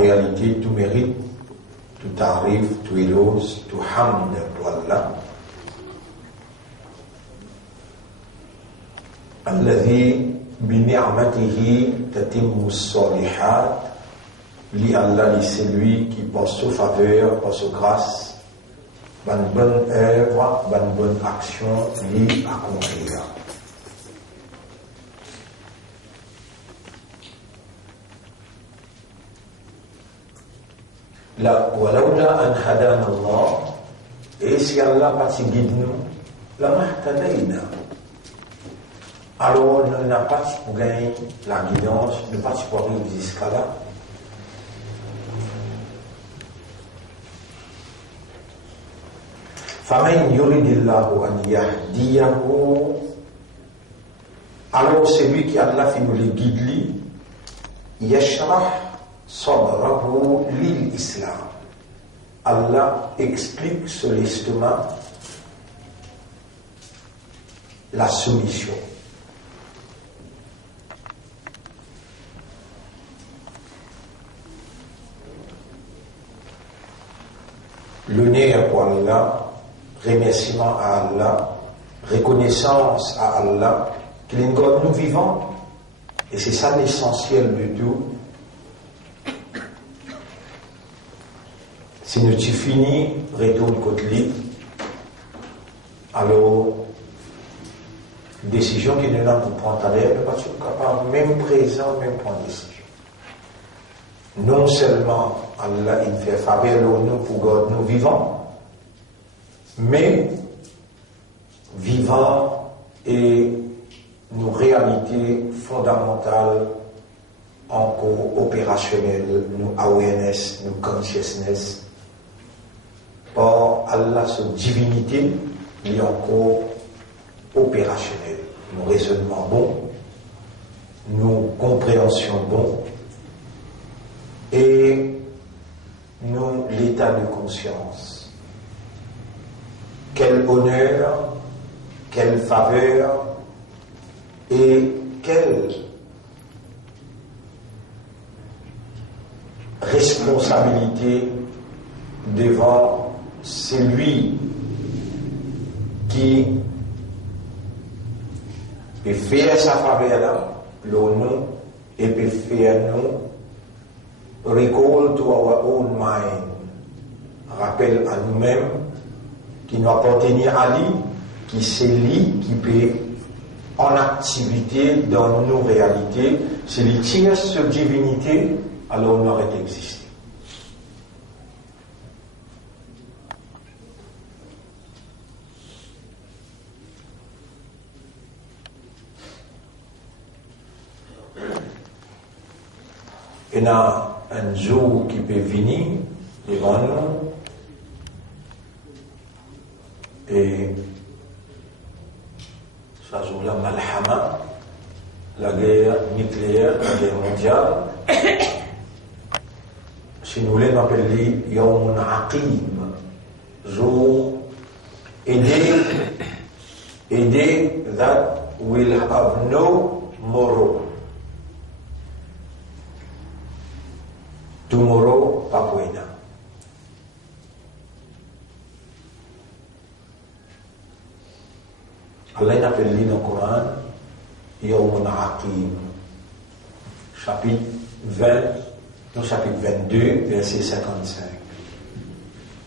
réalité, tout mérite, tout tarif, tout éloge, tout hamd pour Allah. Alladhi bi-ni'matihi tatimmu as-salihat. Li Allah, c'est lui qui, par sa faveur, par sa grâce, une bonne œuvre, une bonne action, lui accomplir. Là, walaula an hadana Allah, et si Allah pas si guide nous, la mahtadaina. Alors, nous n'avons pas pour gagner la guidance, nous n'avons pas pour arriver jusqu'à là. فَمَنْ يُرِدِ اللَّهُ أَنْ يَهْدِيَهُ. Alors celui qui Allah fait nous les guider, يَشْرَحْ صَدْرَهُ لِلْإِسْلَامِ. Allah explique sur l'estomac la solution. L'honneur pour Allah, remerciement à Allah, reconnaissance à Allah, qu'il est un God nous vivant, et c'est ça l'essentiel de tout. Si nous tu finis, retourne côté lit, alors, décision qui nous avons pour prendre à l'air, nous ne sommes pas capables, même présent, même prendre décision. Non seulement Allah il fait faveur nous pour God nous vivants, mais vivants et nos réalités fondamentales encore opérationnelles, nos awareness, nos consciousness. Or, Allah, sa divinité, il est encore opérationnel. Nos raisonnements bons, nos compréhensions bons, et nous, l'état de conscience. Quel honneur, quelle faveur et quelle responsabilité devant celui qui peut faire sa faveur là, l'honneur, et peut faire nous recall to our own mind, rappel à nous-mêmes, qui nous appartenait à lui, qui c'est lui qui peut en activité dans nos réalités. Si lui tire cette divinité, alors on aurait existé. Il y a un jour qui peut venir devant nous et ce jour-là, Malhama, la guerre nucléaire, la guerre mondiale, si nous voulons appeler Yawmun Aqim, jour aider that will have no morrow. Tomorrow, Papuena. Allah appelle dans le Coran Yawmun Aqim, chapitre 20, non, chapitre 22, verset 55.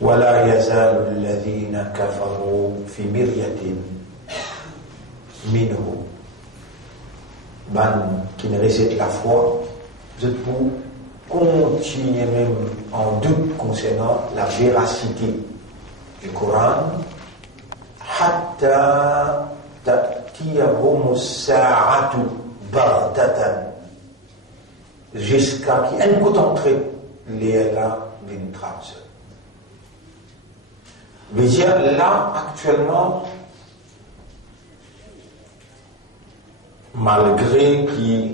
ولا يزال الذين كفروا في مرية منه. Ban qui ne rejette la foi, vous êtes pour continuer même en doute concernant la véracité du Coran. Hatta ta'tiyahum as-sa'atu baghtatan, jusqu'à qui elle peut entrer l'éla d'une trace. Mais dire là actuellement, malgré que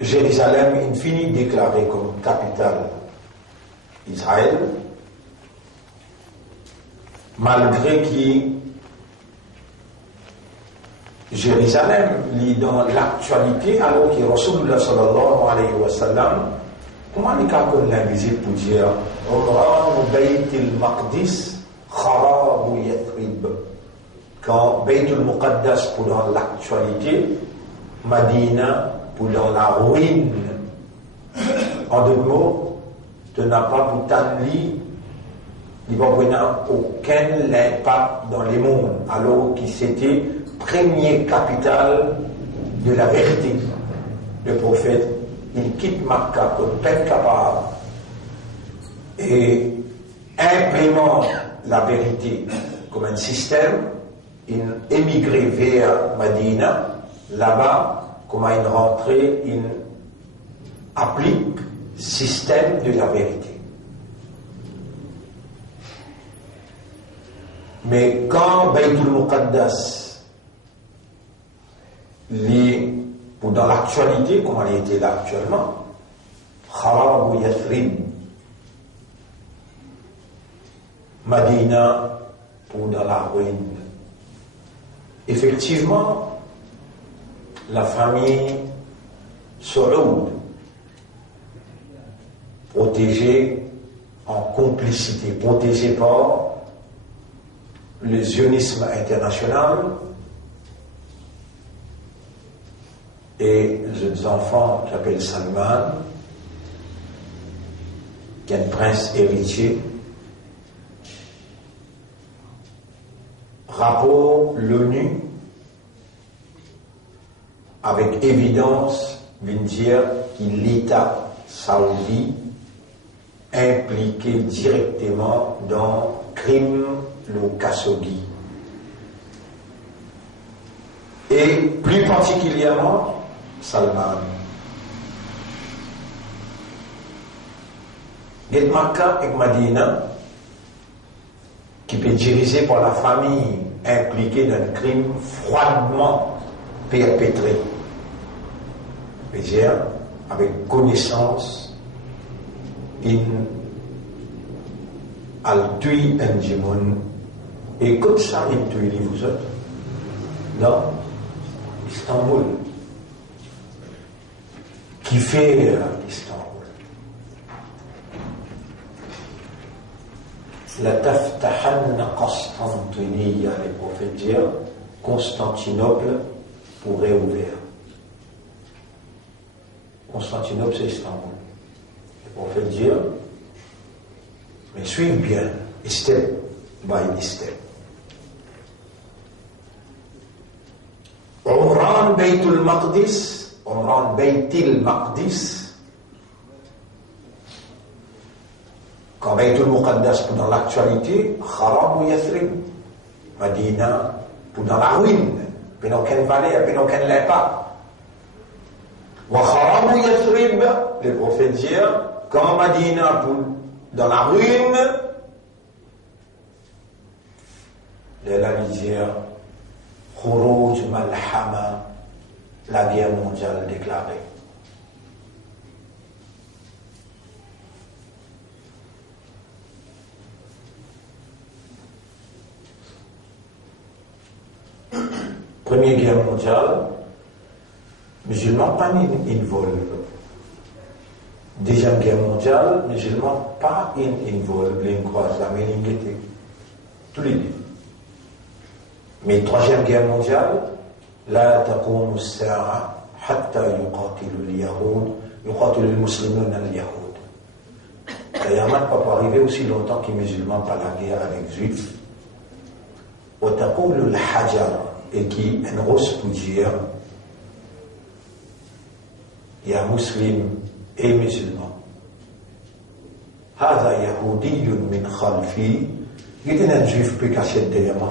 Jérusalem est fini déclarée comme capitale d'Israël, malgré que Jérusalem, dans l'actualité, alors que Rasulullah sallallahu alayhi wa sallam, comment il y a une visite pour dire Umran Bayt al-Maqdis, Kharab Yathrib. Quand Bayt al-Muqaddas pour dans l'actualité, Madina pour dans la ruine. En deux mots, tu n'as pas pour t'enlever, il va avoir aucun impact dans les mondes, alors que c'était première capitale de la vérité. Le prophète, il quitte Makkah comme peine capable et implémente la vérité comme un système. Il émigrait vers Madina, là-bas, comme une rentrée, il applique le système de la vérité. Mais quand Baytul Muqaddas, pour dans l'actualité, comme elle était là actuellement, Kharab ou Yathrib, Madina pour dans la ruine. Effectivement, la famille Cehl, protégée en complicité, protégée par le zionisme international, et les enfants qui s'appellent Salman, qui est un prince héritier, rapport l'ONU avec évidence vient dire que l'État saoudien impliqué directement dans le crime le Khashoggi. Et plus particulièrement Salman. Et Makkah et Madina, qui peut être dirigé par la famille impliquée dans un crime froidement perpétré. C'est-à-dire, avec connaissance, il a tué un démon. Et comme ça, il tue vous autres. Dans Istanbul. Qui fait Istanbul. La taftahanna Constantiniya, les prophètes disent, Constantinople pourrait ouvrir. Constantinople, c'est Istanbul. Les prophètes disent, mais suivez bien, step by step. Umran Baytul Maqdis, Umran Baytil Maqdis, quand Baytul Muqaddas pour dans l'actualité, Kharab ou Yathrib, Madina pour dans la ruine, puis dans quelle vallée, puis dans quel impact. Wa Kharab ou Yathrib, les prophètes disent, quand Madina pour dans la ruine, les disent, Khuruj Malhama, la guerre mondiale déclarée. Première guerre mondiale, musulmans pas involvent. Deuxième guerre mondiale, musulmans pas involvent. Les croisés, l'Angleterre. Tous les deux. Mais troisième guerre mondiale, la taqum as-sa'a hatta yuqatilu al-yahud, yuqatilu al-muslimun al-yahud. D'ailleurs, ça ne peut pas arriver aussi longtemps que les musulmans pas la guerre avec les juifs. Wa taqulu al-hajar, et qui est une grosse poussière, il y a musulmans et musulmans. هذا يهودي من خلفي. Il y a un juif qui caché derrière moi,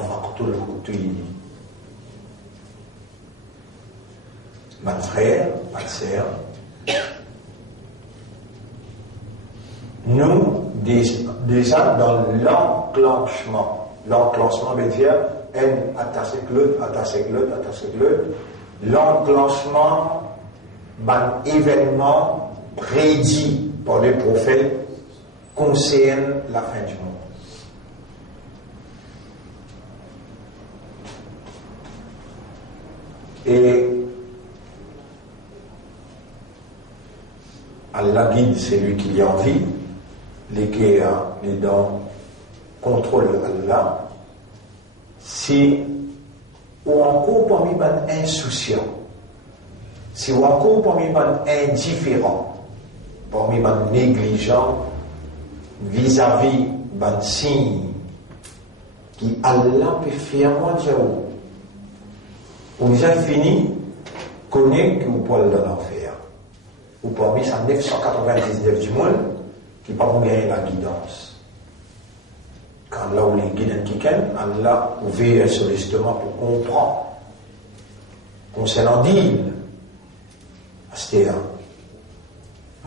ma frère, ma sœur, nous, déjà dans l'enclenchement veut dire un attaché avec l'autre, l'enclenchement d'un événement prédit par les prophètes concerne la fin du monde. Et Allah guide celui qui y a envie, les dents contrôle Allah. Si ou encore parmi les insouciants, si ou encore parmi les indifférents, parmi les négligents vis-à-vis des signes qui Allah peut faire moi dire ou déjà fini connaît que vous pouvez dans l'enfer ou parmi ces 999 du monde qui pas pour gagner la guidance quand là où les guident qui viennent Allah ouvre sur l'estomac pour comprendre concernant d'île c'est-à-dire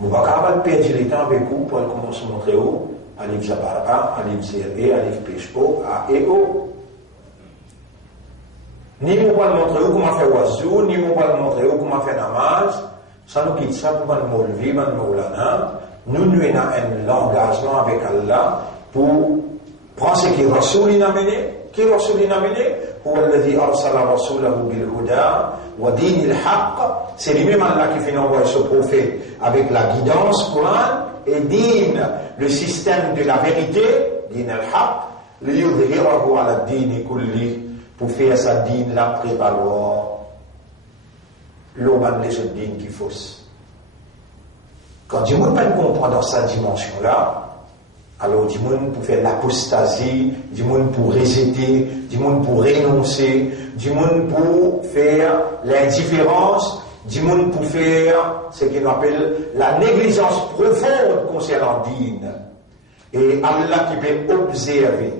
on va quand même perdre le temps avec vous pour commencer à montrer où Alif Zabar A, Alif Zer E, Alif Pesh O, A et O. Ni nous va montrer où comment faire wazou, ni nous va montrer où comment faire namaz. Ça nous quitte ça pour nous molvi, nous moulana. Nous avons un engagement avec Allah pour prendre ce qui Rasoul a mené. Qui Rasoul a mené? هو الذي أرسل رسوله بالهدى ودين الحق. C'est lui-même Allah qui fait envoyer ce prophète avec la guidance Coran et din, le système de la vérité, din al-haq, liyudhhirahu ala ad-din kulli, pour faire sa din la prévaloir. L'oman les autres din qui fausse. Quand du monde ne comprend dans cette dimension-là, alors du monde pour faire l'apostasie, du monde pour rejeter, du monde pour renoncer, du monde pour faire l'indifférence, du monde pour faire ce qu'on appelle la négligence profonde concernant Dîn. Et Allah qui peut observer.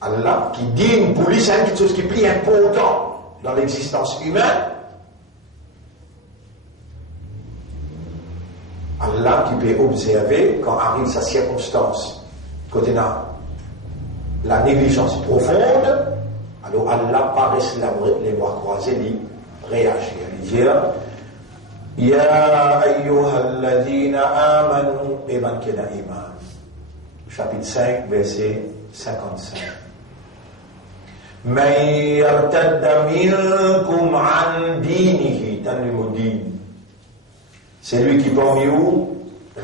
Allah qui Dîn pour lui c'est quelque chose qui est plus important dans l'existence humaine. Allah qui peut observer quand arrive sa circonstance, quand il a la négligence profonde, alors Allah paraît les bras croisés, il réagit. Il dit Ya ayyuhalladhina amanu eman kena iman. Chapitre 5, verset 55. Man yartadda minkum an dinihi, dans le mot din. C'est lui qui parmi vous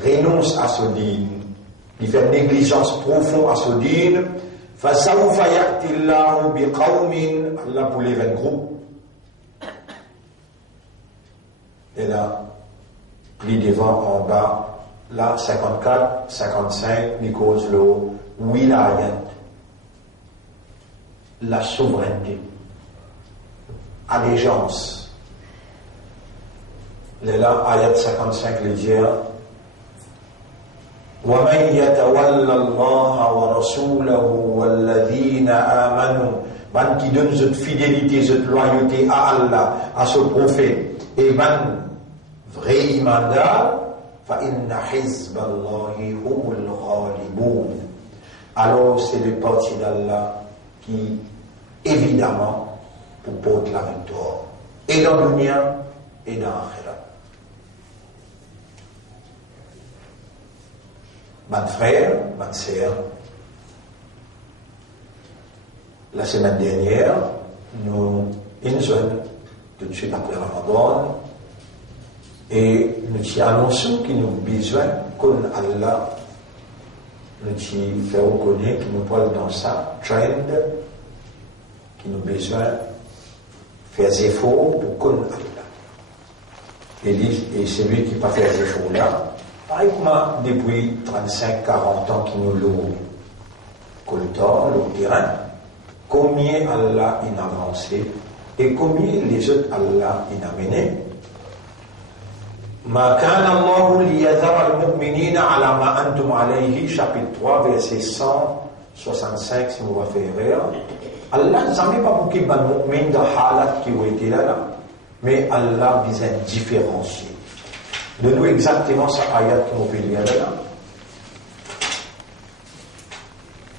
renonce à ce din, qui fait négligence profonde à ce din. Fasawfa ya'ti Allahu biqawmin, Allah pour les 20 groupes. Et là, pli devant en bas, là 54, 55, il cause le wilayat, la souveraineté, allégeance. Et là, ayat 55, il dit وَمَنْ يَتَوَلَّ اللَّهَ وَرَسُولَهُ وَالَّذِينَ آمَنُوا ban qui donne cette fidélité, cette loyauté à Allah, à ce prophète, et ban vrai imandar, فَإِنَّ حِزْبَ اللَّهِ هُمُ الْغَالِبُونَ. Alors c'est le parti d'Allah qui, évidemment, pour porter la victoire, et dans le dunya, et dans l'akhirat. Mes frères, mes sœurs, la semaine dernière, nous sommes tout de suite après Ramadan et nous annonçons qu'il nous avons besoin qu'on Allah nous fait reconnaître que nous parlons dans sa trend, qu'il nous avons besoin de faire des efforts pour qu'on Allah. Et celui qui n'a pas fait des efforts là, par exemple, depuis 35-40 ans qu'il nous loue le terrain, combien Allah a avancé et combien les autres Allah a mené. Ma kana Allahu liyadhara al-mu'minina ala ma antum alayhi, chapitre 3, verset 165, si vous va faire erreur. Allah n'a jamais pas bouqué ban mu'min dans halat qui ont été là, mais Allah vise à différencier. De nous exactement sa ayat qui nous peut lire là.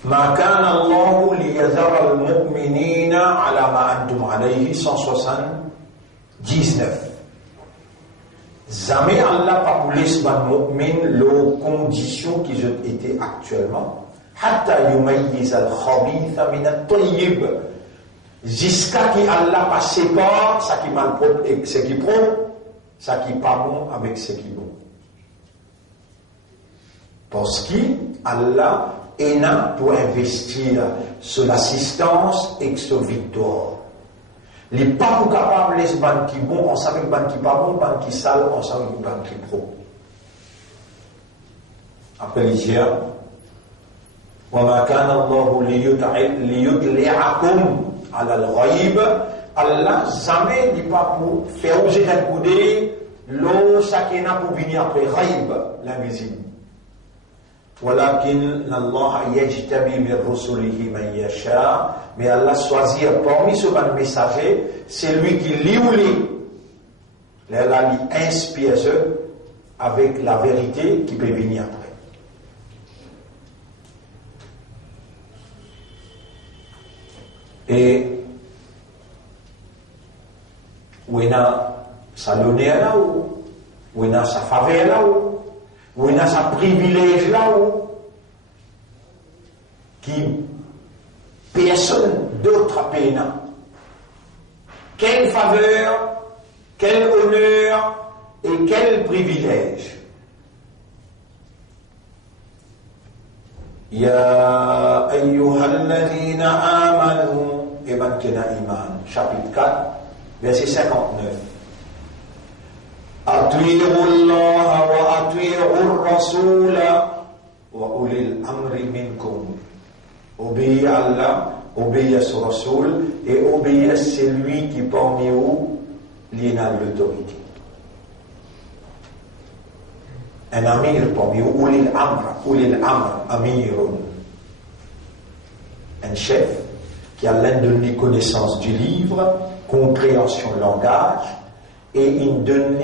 Ma kana Allahu liyadhara al-mu'minina ala ma antum alayhi, 179. Jamais Allah pas pour laisser ban mu'min les conditions qu'ils ont été actuellement. Hatta yumayyiz al-khabitha min at-tayyib. jusqu'à qui Allah pas sépare ça qui mal propre et ce qui propre, ça qui pas bon avec ce qui bon. Parce qu'Allah est là pour investir sur l'assistance et sur la victoire. Les pas capables les ban qui bon, on savait que ban qui pas bon, ban qui sale, on savait que ban qui pro. Après l'Israël, وَمَا كَانَ اللَّهُ لِيُطْلِعَكُمْ عَلَى الْغَيْبِ. Allah jamais dit pas pour faire oser d'un coup d'œil l'eau sakina pour venir après ghaib, l'invisible. ولكن الله يجتبي من رسله من يشاء. Mais Allah choisit parmi ce messager, c'est lui qui lit ou lit. Allah lui inspire avec la vérité qui peut venir après. Et où il y a sa l'honneur là où il y a sa faveur là où il y a sa privilège là où qui personne d'autre paye. Quelle faveur, quel honneur et quel privilège. Ya ayyuhalladhina amanu Eban Kena Iman, chapitre 4, verset 59. Ati'u Allah wa ati'u Rasula wa ulil amri minkum. Obéis à Allah, obéis à son Rasoul et obéis à celui qui parmi vous l'ina l'autorité. Un amir parmi vous, ulil amr, amirun. Un chef qui a donné connaissance du livre, compréhension langage, et il donne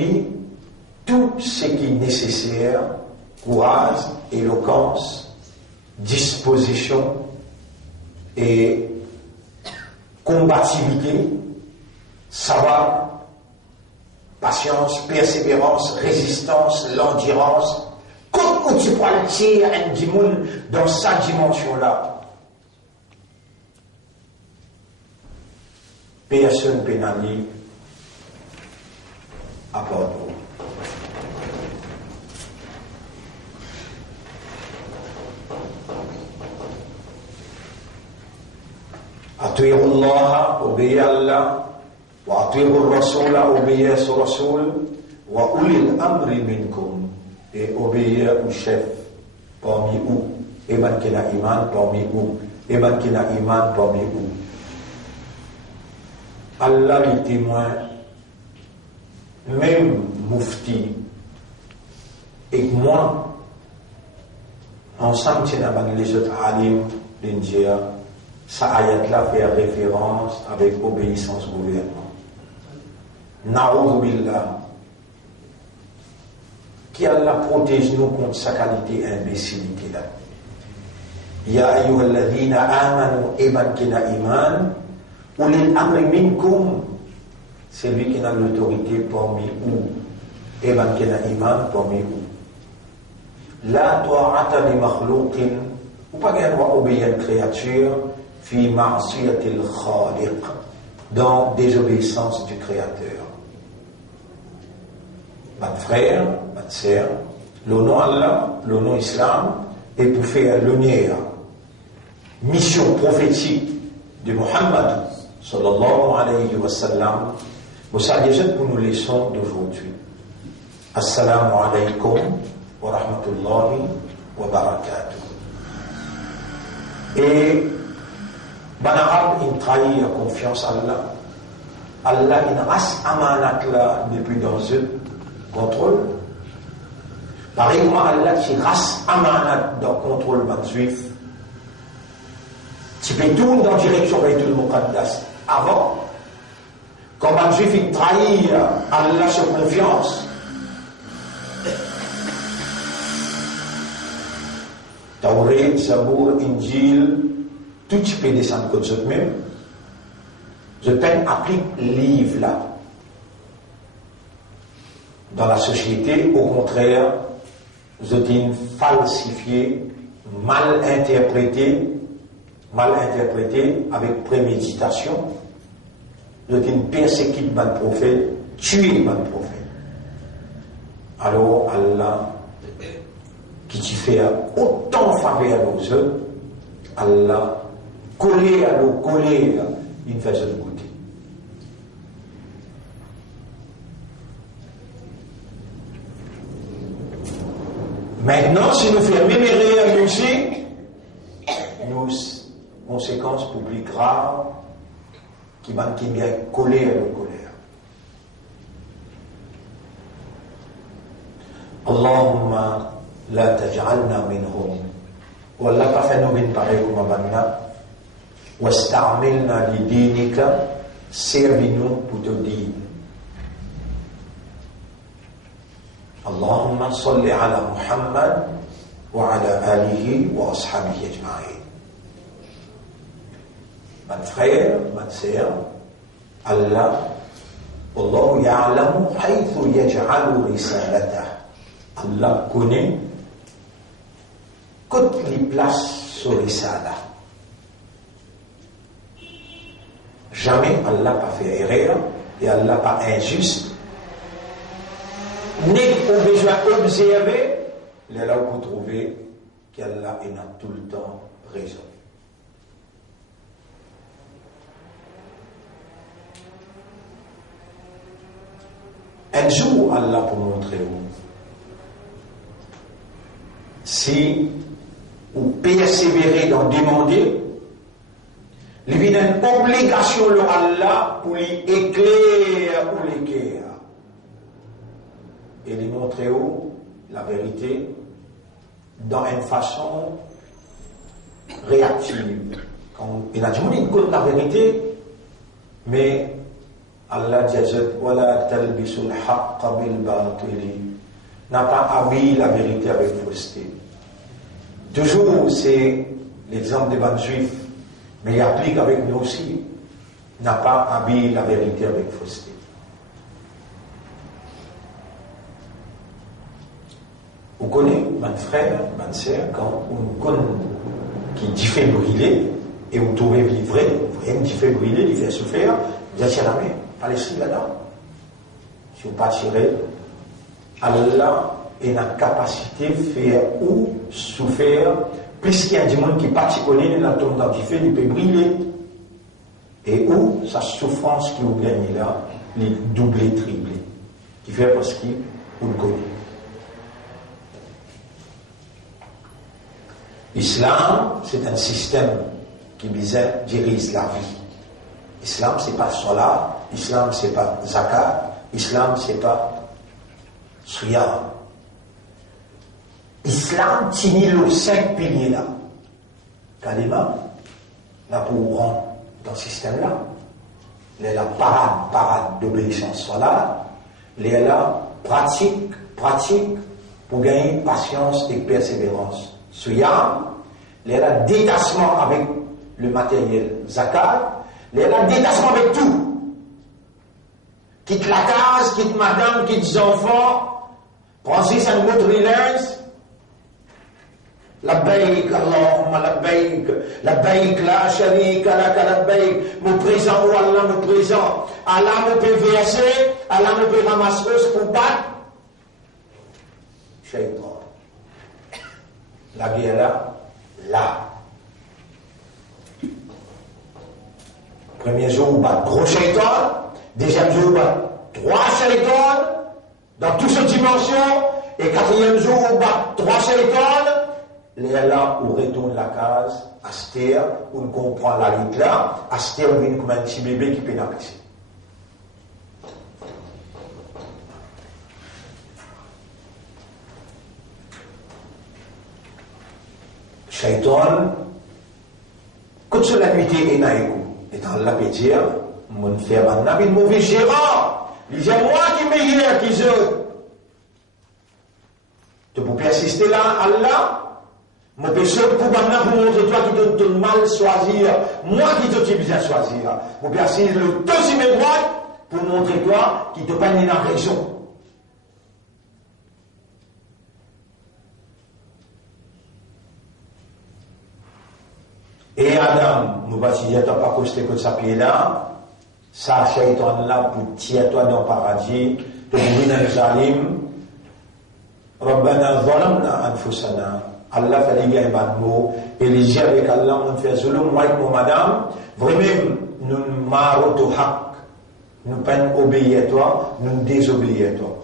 tout ce qui est nécessaire, courage, éloquence, disposition et combativité, savoir, patience, persévérance, résistance, l'endurance. Quand tu prends le tir un dimoun dans sa dimension-là, personne pénalise à part nous. Ati'u Allah, obéis à Allah, wa ati'u Rasula, obéis à son Rasoul, wa ulil amri minkum, et obéis au chef parmi vous, Eban Kena Iman parmi vous, Eban Kena Iman parmi vous. Allah les témoins, même Moufti, et moi, ensemble, c'est les autres alim d'India, ça ayat-là fait référence avec obéissance au gouvernement. Na'udhu billah. Qui Allah protège nous contre sa qualité imbécilité là. Ya ayyuhalladhina amanu Eban Kena Iman. Ulil amri minkum, c'est lui qui a l'autorité parmi vous. Eban Kena Iman parmi vous. La ta'ata li makhlouqin, ou pas qu'elle doit obéir à une créature, fi ma'siyatil khaliq, dans désobéissance du Créateur. Mon frère, ma sœur, le nom Allah, le nom Islam, est pour faire l'honneur, mission prophétique de Muhammad sallallahu alayhi wa sallam, vous savez pour nous leçons d'aujourd'hui. Assalamu alaykum wa rahmatullahi wa barakatuh. Et ben arabe il trahit la confiance à Allah. Allah il ras amanat là depuis dans eux contrôle. Pareil moi Allah qui ras amanat dans contrôle man juif. Tu peux tourner dans la direction de Baitul Muqaddas avant. Quand un juif il trahit Allah sur confiance. Taurat, Zabour, Injil, tout tu peux descendre comme ça même. Je peine applique livre là. Dans la société, au contraire, je dis falsifié, mal interprété avec préméditation, de persécuter le prophète, tuer le prophète. Alors Allah, qui t'y fait autant faveur à nos œufs, Allah, coller à l'eau, coller, il fait de côté. Maintenant, si nous faisons même erreur aussi, nous, conséquences pour plus graves, qui bien coller à la colère. Allahumma la taj'alna minhum. Wallah pas fait nous venir pareil comme Abanna. Wasta'amilna li dinika, servis-nous pour te dire. Allahumma salli ala Muhammad wa ala alihi wa ashabihi ajma'in. Mon frère, ma sœur, Allah, Allah ya'lamu haythu yaj'alu risalatah. Allah connaît toutes les places sur risala. Jamais Allah n'a pas fait erreur et Allah n'a pas injuste. Ni au besoin observer, là là où vous trouvez qu'Allah a tout le temps raison. Un jour, Allah pour montrer où, si vous persévérez dans demander, il y a une obligation de Allah pour lui éclairer ou l'éclairer. Et lui montrer où la vérité dans une façon réactive. Quand il a dit la vérité, mais Allah dit wala talbisul haqqa bil batili, n'a pas habillé la vérité avec fausseté. Toujours c'est l'exemple des bons juifs, mais il applique avec nous aussi, n'a pas habillé la vérité avec fausseté. Vous connaissez, mon frère, ma soeur, quand on connaît qui dit fait brûler, et vous trouvez livré, vous dit fait brûler, il fait souffrir, vous êtes la main, pas laisser là-dedans. Si vous ne pas tirez, Allah a la capacité de faire ou souffrir, puisqu'il y a des gens qui ne connaissent pas, dans le fait, il peut brûler. Et où sa souffrance qui vous gagne là, les doublés, triplés, qui fait parce qu'il vous le connaît. L'islam, c'est un système qui dirige la vie. L'islam, c'est pas Salat, l'islam, c'est pas Zakat, l'islam, c'est pas Surah. L'islam tient les 5 piliers là. Kalima, là pour rentrer dans ce système-là. Il y a la parade d'obéissance Salat, il y a la pratique pour gagner patience et persévérance. Surah, il y a le détachement avec le matériel zakat, il y a le détachement avec tout. Quitte la case, quitte madame, quitte les enfants, prends-y un mot de relance. Labbaik, Allahumma labbaik, labbaik la sharika laka labbaik, mon présent ou Allah mon présent, Allah me peut verser, Allah me peut ramasser pour battre. Shaitan. La vie est là. Premier jour, on bat gros shaitan. Deuxième jour, on bat 3 shaitans dans toutes ces dimensions. Et quatrième jour, on bat 3 shaitans. Là, on retourne la case. Aster, on comprend la lutte là. Aster, on vient comme un petit bébé qui peut n'appliquer. Shaitan, quand sur la nuit est naïko, et dans la pétière, mon frère en a une mauvaise gérant. Il dit, moi qui est meilleur qu'ils eux. Tu peux pas assister là, Allah. Mon pécheur, pour maintenant, pour montrer toi qui te mal choisir. Moi qui te bien choisir. Mon père, assister le deuxième droite, pour montrer toi qui te pas une raison. Et Adam, nous va dire, t'as pas costé que sa pied là, Ça, shaitan là, pour tirer toi dans le paradis, te brûler dans le zalim. Rabbana zalamna anfusana. Allah fait les gars et mot. Et les gens avec Allah, on fait zulum, moi et mon madame. Vraiment, nous maroto hak. Nous peine obéir à toi, nous désobéir à toi.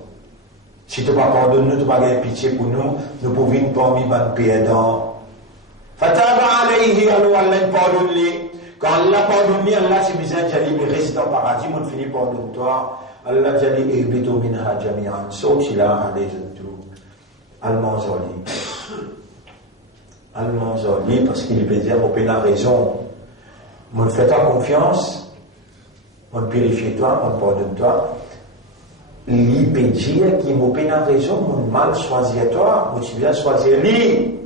Si tu ne pardonnes nous, tu n'as pas pitié pour nous, nous pouvons parmi les perdants. Fataba alayhi, alors Allah pardonne-les. Quand Allah pardonne, Allah c'est misère, Jali, mais reste dans le paradis, mon fini pardonne-toi. Allah Jali, et bito minha jami'an, sauf si là, allez, tout. Al-Manzali. Al-Manzali, parce qu'il peut dire, on a raison. Mon fais-toi confiance, mon purifie-toi, mon pardonne-toi. Il peut dire qu'il m'a raison, mon mal choisir toi, mon tu viens choisir lui.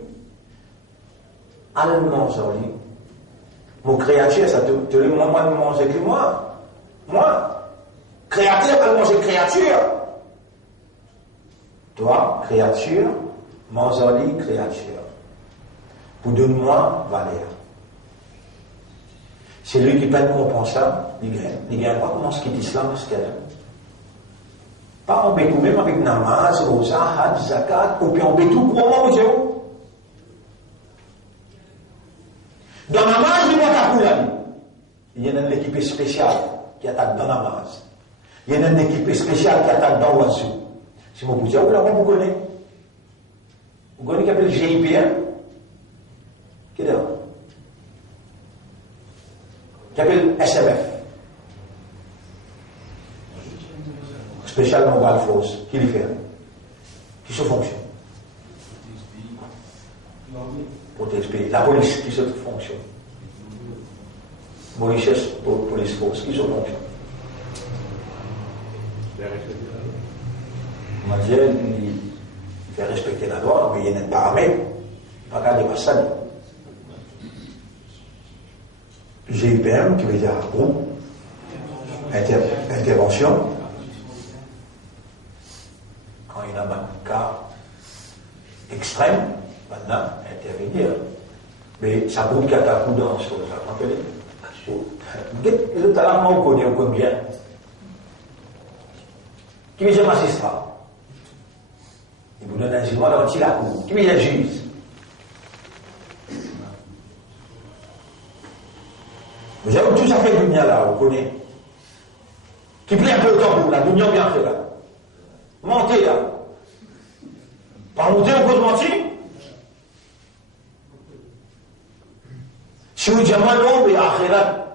Al-Manzali. Mon créature, ça te le moment de manger que moi. Moi. Créature, elle mange créature. Toi, créature, Manzali, créature. Pour donne-moi valeur. C'est lui qui peine compensable, il gagne pas comment ce qui est l'islam, ce qu'elle aime. Pas en bétou, même avec namaz, rosa, hajj, zakat, ou puis en bétou, comment vous êtes? Dans namaz, il y a il y a une équipe spéciale qui attaque dans namaz. Il y a une équipe spéciale qui attaque dans oiseau. Si vous vous dites, oh là, vous connaissez? Vous connaissez qui s'appelle GIPM? Qui est là? Qui s'appelle SMF? Spécial Mobile Force. Qui le fait? Qui se fonctionne? Pour t'expliquer. La police qui se fonctionne. Mauritian Police Force qui se fonctionne. On m'a dit, il fait respecter la loi, mais il y a un paramètre, pas qu'à dépasser ça. GIPM, qui veut dire groupe, intervention. Quand il y a un cas extrême, maintenant, intervenir. Mais ça groupe qui a un coup dans ce que vous avez rappelé. Le talent, on connaît bien. Qui veut dire magistrat? Il vous donne un jugement dans la cour. Qui veut dire juge? Vous avez tout ça fait dunia là, vous connaissez. Qui plie un peu le temps pour la dunia bien fait là. Mentez là. Pas monter, on peut mentir. Si vous dites moi non, mais akhirat,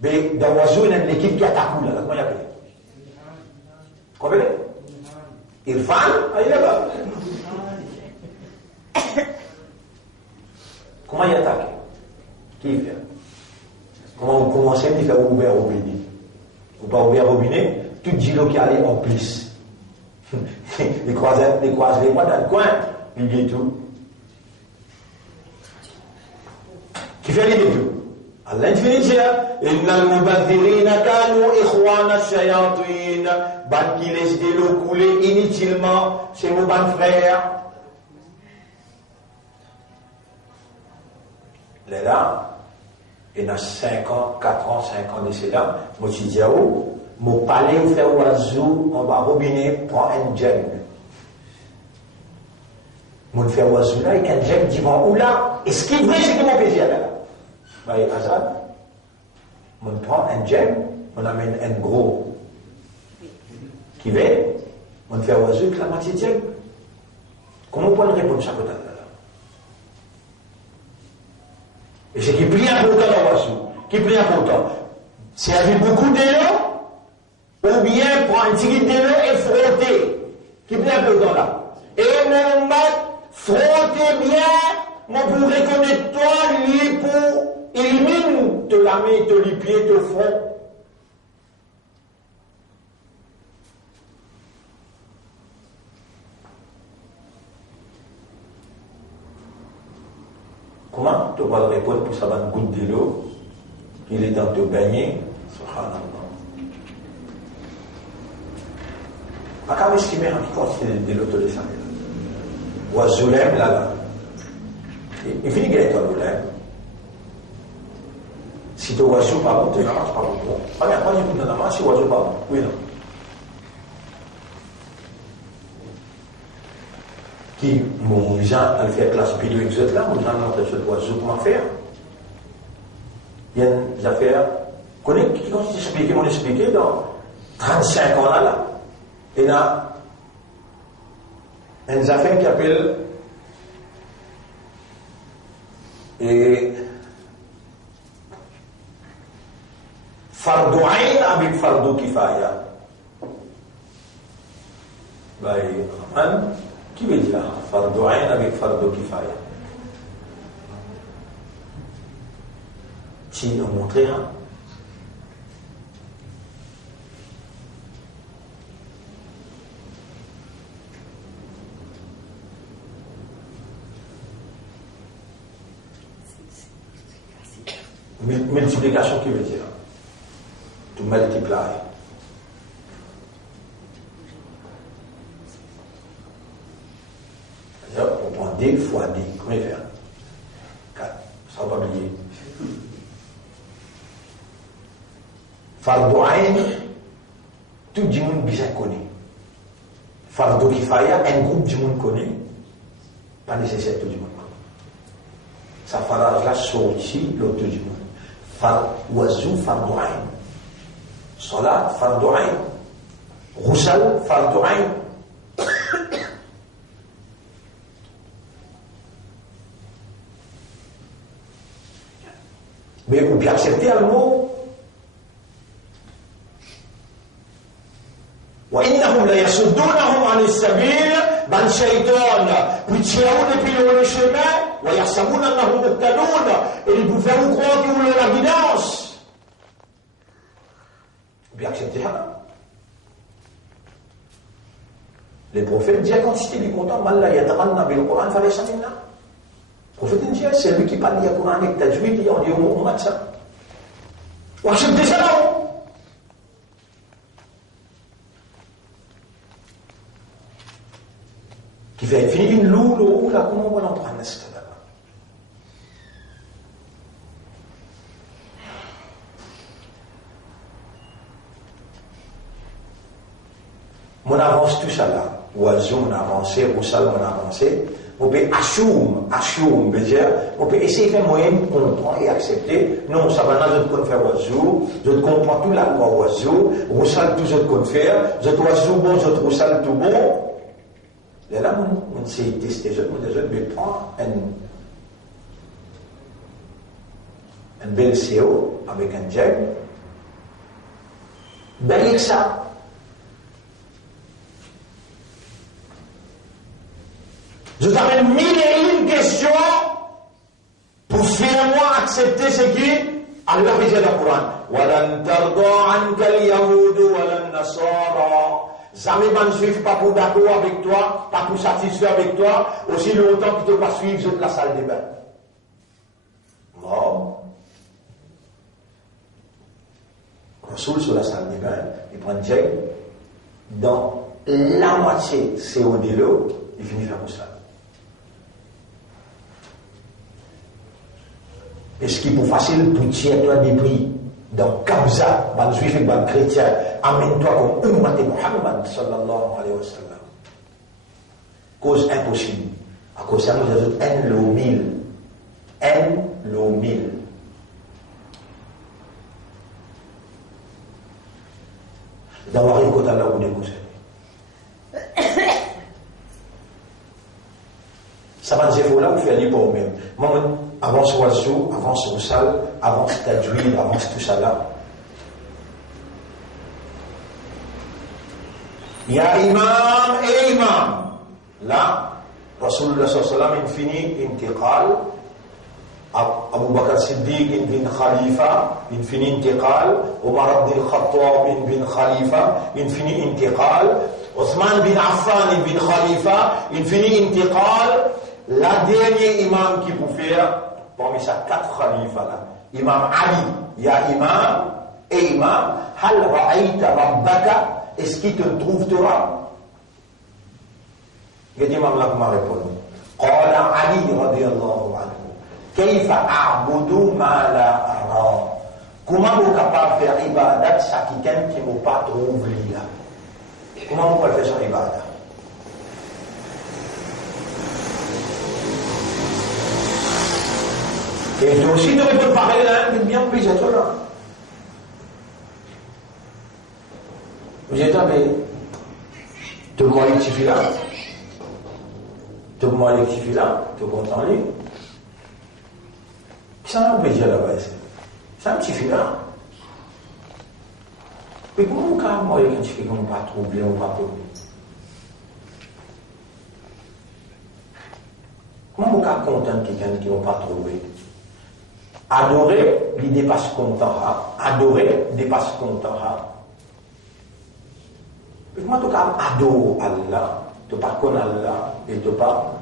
mais dans l'oiseau, il y a une équipe qui attaque là. Comment il appelle? Comment il appelle? Irfan, il est là-bas. Comment il attaque? Qui fait? Comment vous commencez à faire ouvert au robinet? Vous pas ouvert au robinet, tout gilo qui allait en plus. Les croisent les mois dans le coin, il dit tout. Qui fait les tout? Allah infinit innal mubadhirina kanu ikhwana shayatin. Ban qui laisse de l'eau couler inutilement, c'est mon ban frère. Là, il y a 5 ans, 4 ans, 5 ans de cela, moi je dis, mon palais ou faire oiseau, on va robinet, prend un gemme. Mon faire oiseau là, avec un gemme, dit bon, ou là, et ce qui est vrai, c'est que mon plaisir là. Bah, il y a ça. On prend un gemme, on amène un gros qui va, on fait oiseau avec la moitié de gemme. Comment on peut répondre à ça peut-être là? Et c'est qui plie important dans l'oiseau, qui plie important. C'est avec beaucoup d'élan, ou bien prendre un petit guide d'élan et frotter, qui plie important là. Et mon mat, frottez bien, moi pour reconnaître toi, lui pour éliminer te la main, te les pieds, te front. Comment tu vas répondre pour savoir une goutte de l'eau? Il est dans te baigner. Subhanallah. À quand estimer en qui continue de l'eau te descendre? Ou à Zoulem, là. Il finit avec toi, Zoulem. Si tu oiseau pas bon, tu n'as pas bon. Regarde, pas du tout dans la main, si oiseau pas bon. Oui, non. Qui, mon gens, elle fait classe puis deux exotes là, mon gens, montre ce oiseau comment faire. Il y a des affaires, qui ont expliqué dans 35 ans là. Et là, une affaire qui appelle et fardu ayn avec fardu kifaya. Qui veut dire fardu ayn avec fardu kifaya? Si nous montrons, multiplication qui veut dire to multiply. On prend D fois D. Comment il fait? 4. Ça va pas oublier. Fardu ayn, tout le monde bien connaît. Fardu kifaya, un groupe du monde connaît. Pas nécessaire tout le monde connaît. Sa phrase là sortit l'autre du monde. Oiseau fardu ayn. Salat fardu ayn. Roussal fardu ayn. Mais vous pouvez accepter le mot. وإنهم ليصدونهم عن السبيل بل شيطان يتشاؤون depuis le chemin ويحسبون أنهم مهتدون et ils vous font croire qu'ils ont la guidance. Vous pouvez accepter ça. Les prophètes disaient quand c'était du content mal la yataghanna bil Qur'an falaysa minna. Le prophète dit c'est lui qui parle du Coran avec tajwid et on dit au mat ça. Ou accepter ça non. Qui fait finir une loule ou là, comment on va l'entendre à ce là-bas? Mon avance tout ça là. Oiseau, mon avancé, roussal, mon avancé. On peut assume, veut dire, on peut essayer de faire moyen de comprendre et accepter. Non, ça va dans notre faire oiseau, je comprends tout la loi oiseau, roussal tout ce qu'on fait, je oiseau bon, je roussal tout bon. Et là, on s'est testé, mais prend un bel CO avec un jag, ben ça. Je t'amène 1001 questions pour finalement accepter ce qui Allah dit dans le Coran. وَلَنْ تَرْضَى عَنْكَ الْيَهُودُ وَلَا النَّصَارَى. Jamais ne suivent pas pour d'accord avec toi, pas pour satisfaire avec toi, aussi longtemps qu'ils ne te pas suivre de la salle des bains. Non. Rasoul sur la salle des bains, il prend un jet, dans la moitié, c'est au de l'eau, il finit faire ça. Est-ce qu'il est plus facile pour tirer toi des prix dans Kabza, ban juif et ban chrétien, amène-toi comme Ummat Muhammad sallallahu alayhi wa sallam. Cause impossible. À cause de ça, nous avons N l'eau 1000. N l'eau 1000. D'avoir une côte à la roue des cousins. Ça va dire, là, vous faites aller pour vous-même. Moi, avance oiseau, avance roussal, avance tajwid, avance tout ça là. Ya imam et imam. Là, Rasulullah sallallahu alayhi wa sallam, il finit intiqal. Abu Bakr Siddiq, il bin Khalifa, il finit intiqal. Omar ibn Khattab, il bin Khalifa, il finit intiqal. Othman bin Affan, il bin Khalifa, il finit intiqal. La dernière imam qui peut faire, parmi ces 4 khalifas là, Imam Ali, ya imam et imam, hal ra'ayta rabbaka, est-ce qu'il te trouve Torah? Il dit imam là comment répondre? Qala Ali radiyallahu anhu, kayfa a'budu ma la ara? Comment vous êtes capable de faire ibadat ça quelqu'un qui ne pas trouvé là? Comment vous pouvez faire son ibadat? Et toi aussi, tu peux parler là, mais bien plus à toi là. Vous êtes mais tu m'as rectifié là. Tu m'as rectifié là, tu es content lui. Ça on peut dire là-bas. Ça me suffit là. Mais comment vous pouvez me rectifier qu'on ne pas trouver ou pas trouver? Comment vous pouvez contenter quelqu'un qui n'a pas trouvé? Adorer, il dépasse content. Adorer, dépasse content. Mais comment tu peux adorer Allah, tu ne pas connaître Allah et tu ne pas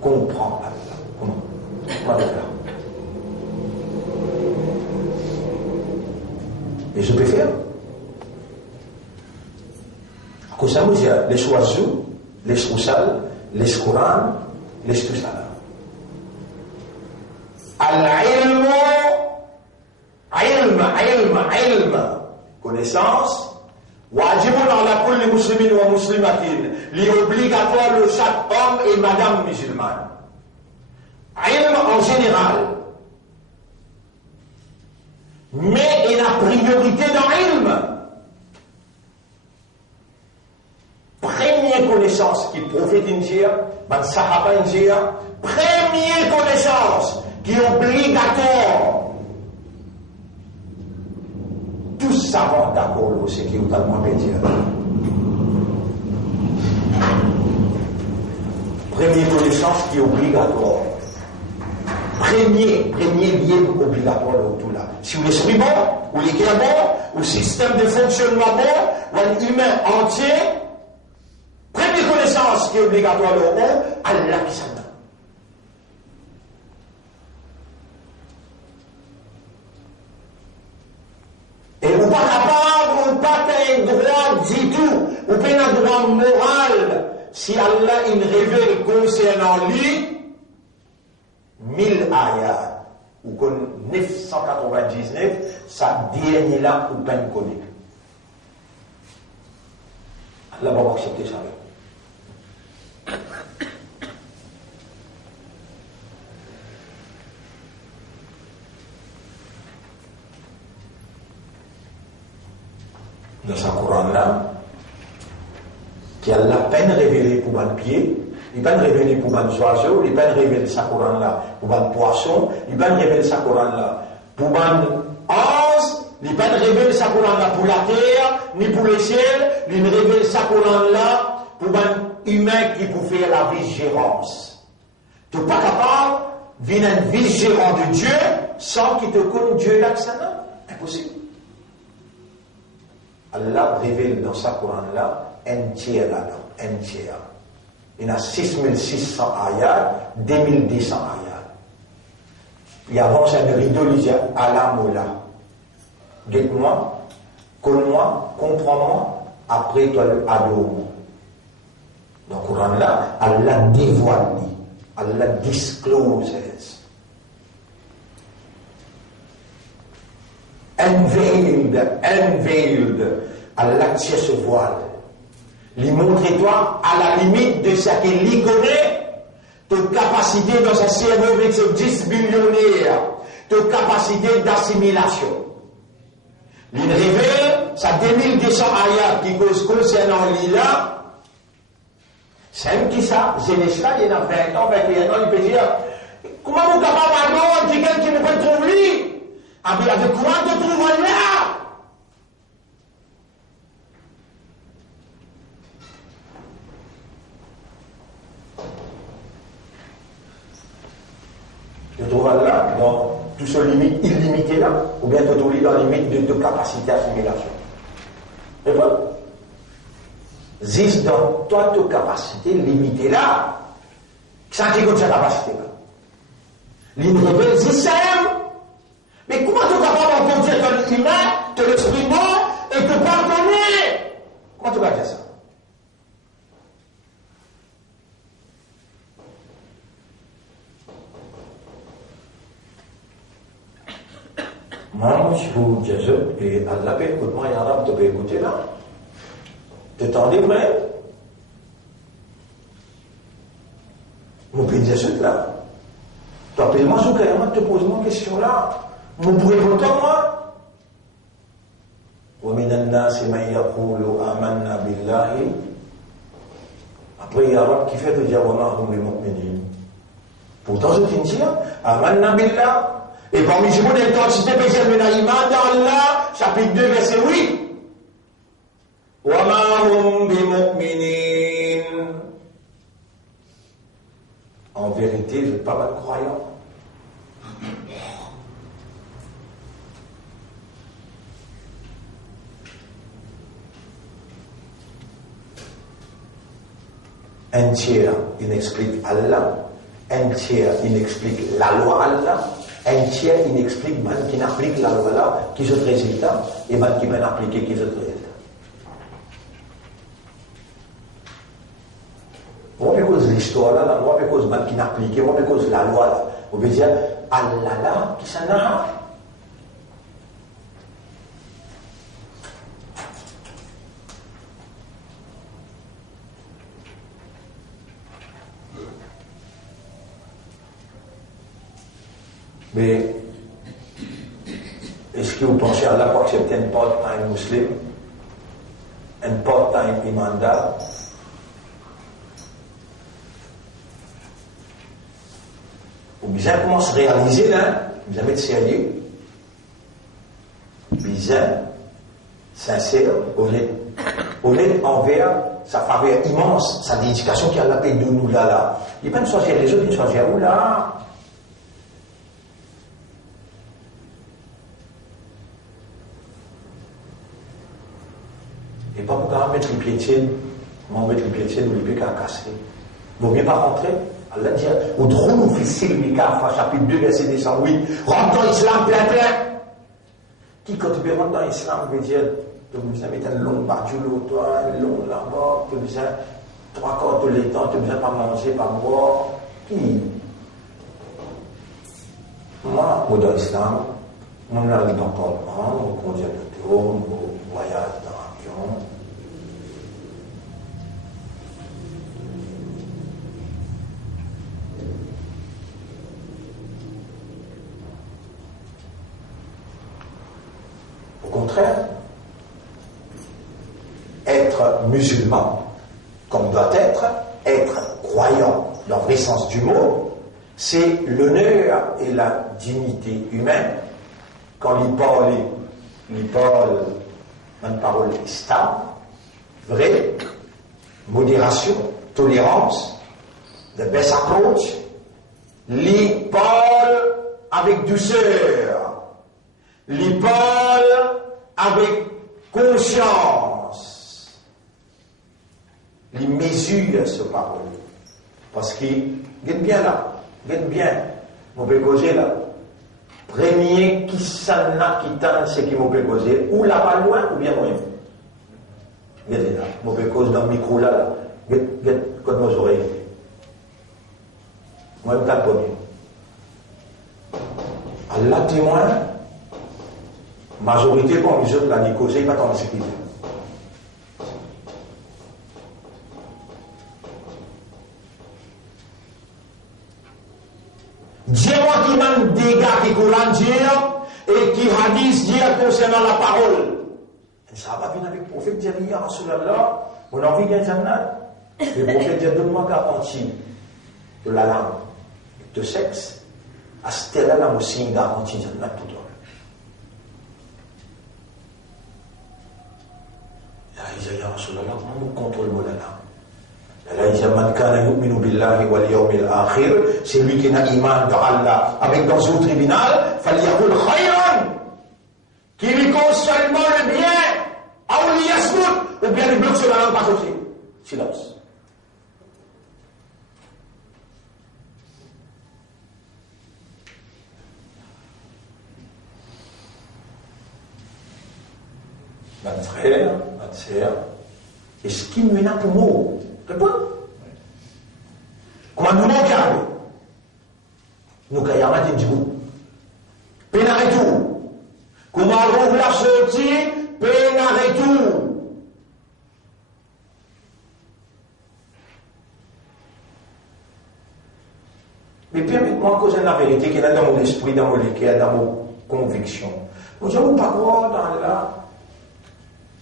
comprendre Allah? Comment tu fais? Et je peux faire. Comme ça, il y a les oiseaux, les soussals, les courants, les tout ça. Al-ilm, connaissance, wajibun ala kulli muslimin wa muslimatin, li obligatoire de chaque homme et madame musulmane. Ilm en général. Mais il a priorité dans l'ilm. Première connaissance qui prophète India, ban sahaba India, première connaissance qui est obligatoire. Tous savants d'accord, c'est qui est totalement pédier. Première connaissance qui est obligatoire. Premier lien obligatoire de tout là. Si vous l'esprit bon, ou l'équerre bon, ou le système de fonctionnement bon, ou un humain entier, première connaissance qui est obligatoire de haut, Allah qui s'en a. Et vous pas capable, vous pas un droit du tout, vous pas un droit moral, si Allah il révèle concernant lui, 1000 ayats, ou qu'on 999, ça dernier là ou peine connue. Allah va accepter ça. Dans ce Coran-là, qui a la peine révélée pour un pied, il va révéler pour un oiseau, il va révéler sa Coran-là pour un poisson, il va révéler sa Coran-là pour un ange, il va révéler sa Coran-là pour la terre, ni pour le ciel, il révèle sa Coran-là pour un humain qui peut faire la vigilance. Tu n'es pas capable de venir un vigilant de Dieu sans qu'il te connaisse Dieu là que ça n'a. Impossible. Allah révèle dans sa Coran-là un tiers là-dedans, un tiers. Il y a 6600 ayats, 2200 ayats. Il avance un rideau, il dit Allah Moula. Dites-moi, connais-moi, comprends-moi, après toi le adore-moi. Dans le Coran là, Allah dévoile, Allah discloses. Unveiled, Allah tire ce voile. Lui montre-toi à la limite de ce qu'il connaît, ta capacité dans un cerveau avec ce 10 billionnaires, ta capacité d'assimilation. Il révèle sa 2200 ayats qui concernant l'île-là. C'est un qui ça, jeunesse là, il y a 20 ans, 21 ans, il peut dire, comment vous capable d'avoir quelqu'un qui ne peut pas trouver? Avec quoi te trouves là? Tu te trouves là, dans tout ce limite illimité là, ou bien tu te trouves dans la limite de capacité d'assimilation. Et voilà. Zis dans toi, ta capacité limitée là, ça qui compte cette capacité là. L'inrévèle, zis ça aime. Mais comment tu es capable de dire que l'humain, te l'exprimer et te pardonner? Comment tu vas dire ça? Moi, je vous dis, et Allah peut écouter, moi, Yarab, tu peux écouter là. Tu t'en dis vrai? Mon pays de là. Tu appelles-moi, je te pose une question là. Mon pour répondre moi. ومن الناس من يقول آمنا بالله après Yarab qui fait de dire وما هم بمؤمنين. Pourtant je te dis آمنا بالله. Et parmi ces mots d'intensité, Bézène Menaïman dans Allah, chapitre 2, verset 8. وَمَا هُمْ بِمُؤْمِنِينَ. En vérité, je n'ai pas mal croyant. Un tiers, il explique Allah. Un tiers, il explique la loi Allah. Un tiers, il explique man qui n'applique la loi là, qui se résultat, et man qui m'a appliqué qui se résultat. On peut cause l'histoire là, on peut cause man qui n'applique, on peut cause la loi là. On peut dire Allah là, qui s'en a. Mais est-ce que vous pensez à Allah pour accepter un part-time musulman, un part-time imandal? Ou bien comment se réaliser là, bien mettre sérieux, bien sincère, honnête envers sa faveur immense, sa dédication qui a la paix de nous là. Il n'y a pas de choisir les autres, il choisit où là. Et pas pour mettre les pieds tièdes, mettre les pieds tièdes ou les pieds cassés. Vaut mieux pas rentrer. Allah dit, au drôle officiel, Meeah, chapitre 2, verset 208, rentre dans l'islam plein. Qui, quand tu peux rentrer dans l'islam, veut dire, tu as besoin de mettre un long badjoulo, toi, un long là-bas, tu as besoin, 3 quarts tous les temps, tu as besoin de pas manger, pas boire. Qui? Moi, dans l'islam, on arrive encore, on conduit de tour, on voyage dans l'avion. Au contraire, être musulman, comme doit être croyant dans le vrai sens du mot, c'est l'honneur et la dignité humaine. Quand il parle une parole stable, vraie, modération, tolérance, the best approach, il parle avec douceur, il parle avec conscience, il mesure ce parole. Parce qu'il est bien là, on peut causer là. Premier qui s'en a qui tente, c'est qui m'ont causé, ou là pas loin, ou bien loin. Regardez là, m'ont cause dans le micro là, regardez, comme nos oreilles. Moi, je t'ai connu. Allah témoin, majorité pour les autres, là, ni causer, pas tant de sécurité. Dis-moi qui m'a dégâts qui Coran dit et qui hadith dit concernant la parole. Ça va venir avec le prophète dire, ya Rasulallah, on a envie d'un jannat. Le prophète dit, donne-moi garantie de la langue, de sexe. À ce là aussi une garantie de jannat tout le temps. Il dit, ya Rasulallah, comment nous contrôlons la langue? Allah dit, man kana yu'minu billahi wal yawmil akhir, c'est lui qui n'a iman dans Allah. Avec dans son tribunal, falyaqul khayran, qui lui cause seulement le bien, ou liyasmut, ou bien il bloque sur la langue, pas aussi. Silence. Ma frère, ma sœur, est-ce qu'il me n'a pour mot? Réponds. Comment nous regarder? Nous, quand il y a un matin du bout, pénal et tout. Mais permettez-moi causer la vérité qui est dans mon esprit, dans mon cœur, dans mon conviction. Vous ne pas croire dans la.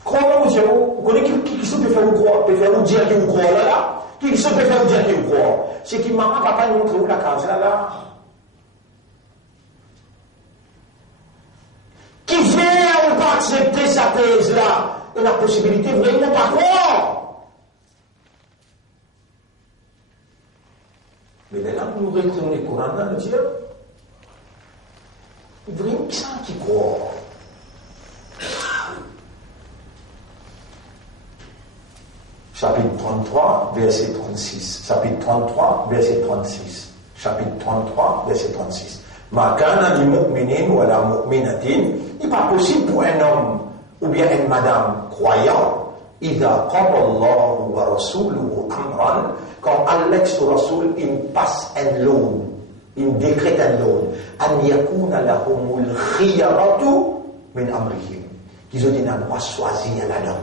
Croire, vous connaissez qui se peut faire vous croire, peut faire vous dire que vous croyez là, qui se peut faire vous dire que vous croyez. C'est qui maman, papa nous montre où la case là. Qui vient ou pas accepter sa thèse là, et la possibilité vraiment pas croire. Mais là, nous retournons les Coran dans le Dieu. Vraiment, qui ça qui croit? Chapitre 33, verset 36. Chapitre 33, verset 36. Chapitre 33, verset 36. Makana li mu'minin ou la mu'minatin, il n'est pas possible pour un homme ou bien une madame croyant, idha qadallahu wa rasuluhu amran, quand Allah ou Rasoul, il passe un lot, il décrète un lot, an yakuna lahumul khiyaratu min amrihim, qu'ils ont dit un droit choisi à la dame.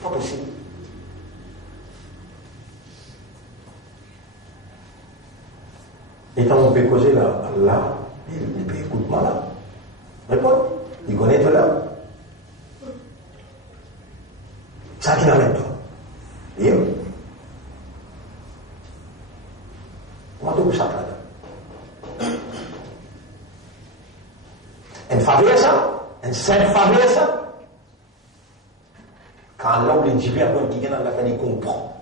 Pas possible. Et quand on peut causer là, Allah, il peut écouter moi là. Réponds. Il connaît tout là. Ça qui n'amène pas. Et comment tu ça là? Une faveur ça? Une sainte faveur ça? Quand l'homme les divers qui est dans la famille, il comprend.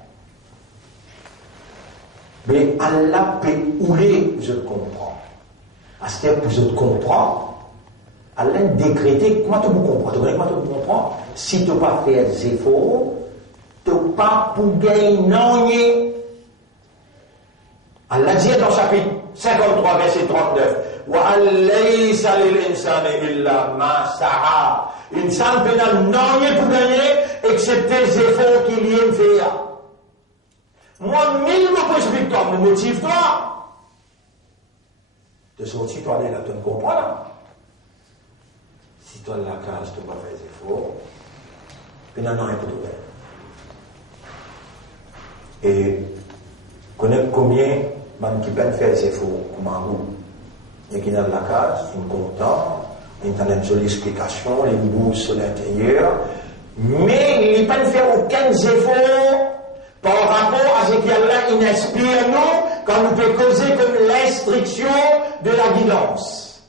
Mais Allah peut ouler, je comprends. À ce que je comprends, Allah a décrété, comment tu comprends? Tu connais comment tu comprends? Si tu n'as pas fait des efforts, tu n'as pas pour gagner non. Allah dit dans le chapitre 53, verset 39, wa laysa lil insani illa ma sa'a. Insan peut non pour gagner, excepté les efforts qu'il y a fait. Moi, mille me explique toi, me motive toi. De sortir, toi, là, tu ne comprends pas. Si toi, la case, tu vas faire des efforts, puis non, il faut tout faire. Et, connaître combien, qui peuvent faire des efforts, comme un goût. Il y a qui dans la case, ils sont contents, ils ont une jolie explication, ils bougent sur l'intérieur, mais ils ne peuvent faire aucun effort. Par rapport à ce qu'Allah il inspire nous, quand nous peut causer comme l'instruction de la guidance.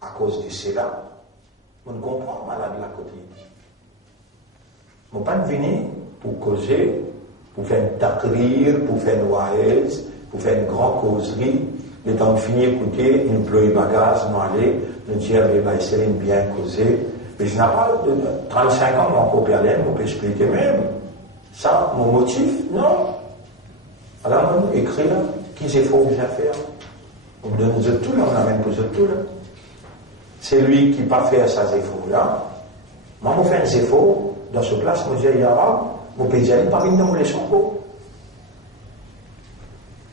À cause de cela, on ne comprend pas de la côté. On ne peut pas venir pour causer, pour faire une takrir, pour faire une waïz, pour faire une grande causerie. Le temps de finir écouter, une ploie bagage, nous aller, nous dire, mais va essayer de bien causer. Mais je n'ai pas de 35 ans, mon copain, on peut expliquer même. Ça, mon motif, non. Alors, on écrit là, qui c'est faux que j'ai à faire. On me donne tout là, on amène pour tout là. C'est lui qui n'a pas fait ça, ces faux là. Moi, je fais un zéfo, dans ce place, je dis, Yara, je peux dire, pas venir dans les champos.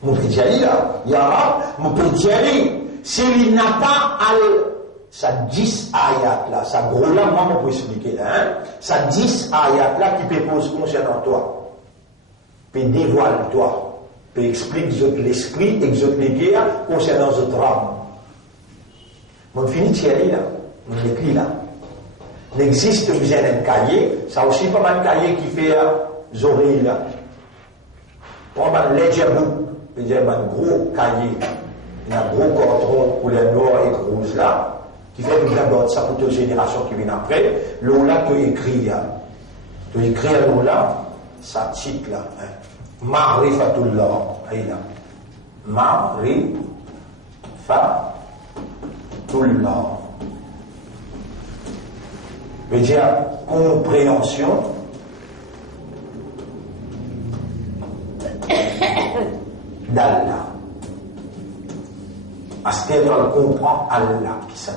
Je peux dire, Yara, je peux dire, s'il n'a pas ça 10 ayats là, ça gros là, moi je peux expliquer là, hein? Ça 10 ayats là qui peut poser concernant toi, peut dévoile toi, peut expliquer l'esprit, expliquer concernant notre âme. On finit Thierry là, on écrit là. N'existe plus un cahier, ça aussi pas mal de cahier qui fait oreilles là. Prends un ledger book, c'est-à-dire un gros cahier, un gros cordon couleur noire et rouge là. Qui fait que d'abord ça pour toute génération qui vient après, l'ola tu écris, l'ola, ça titre là, hein. Ma'rifatullah, là. Ma'rifatullah. Veut dire compréhension d'Allah. À ce qu'elle comprend Allah qui s'en a.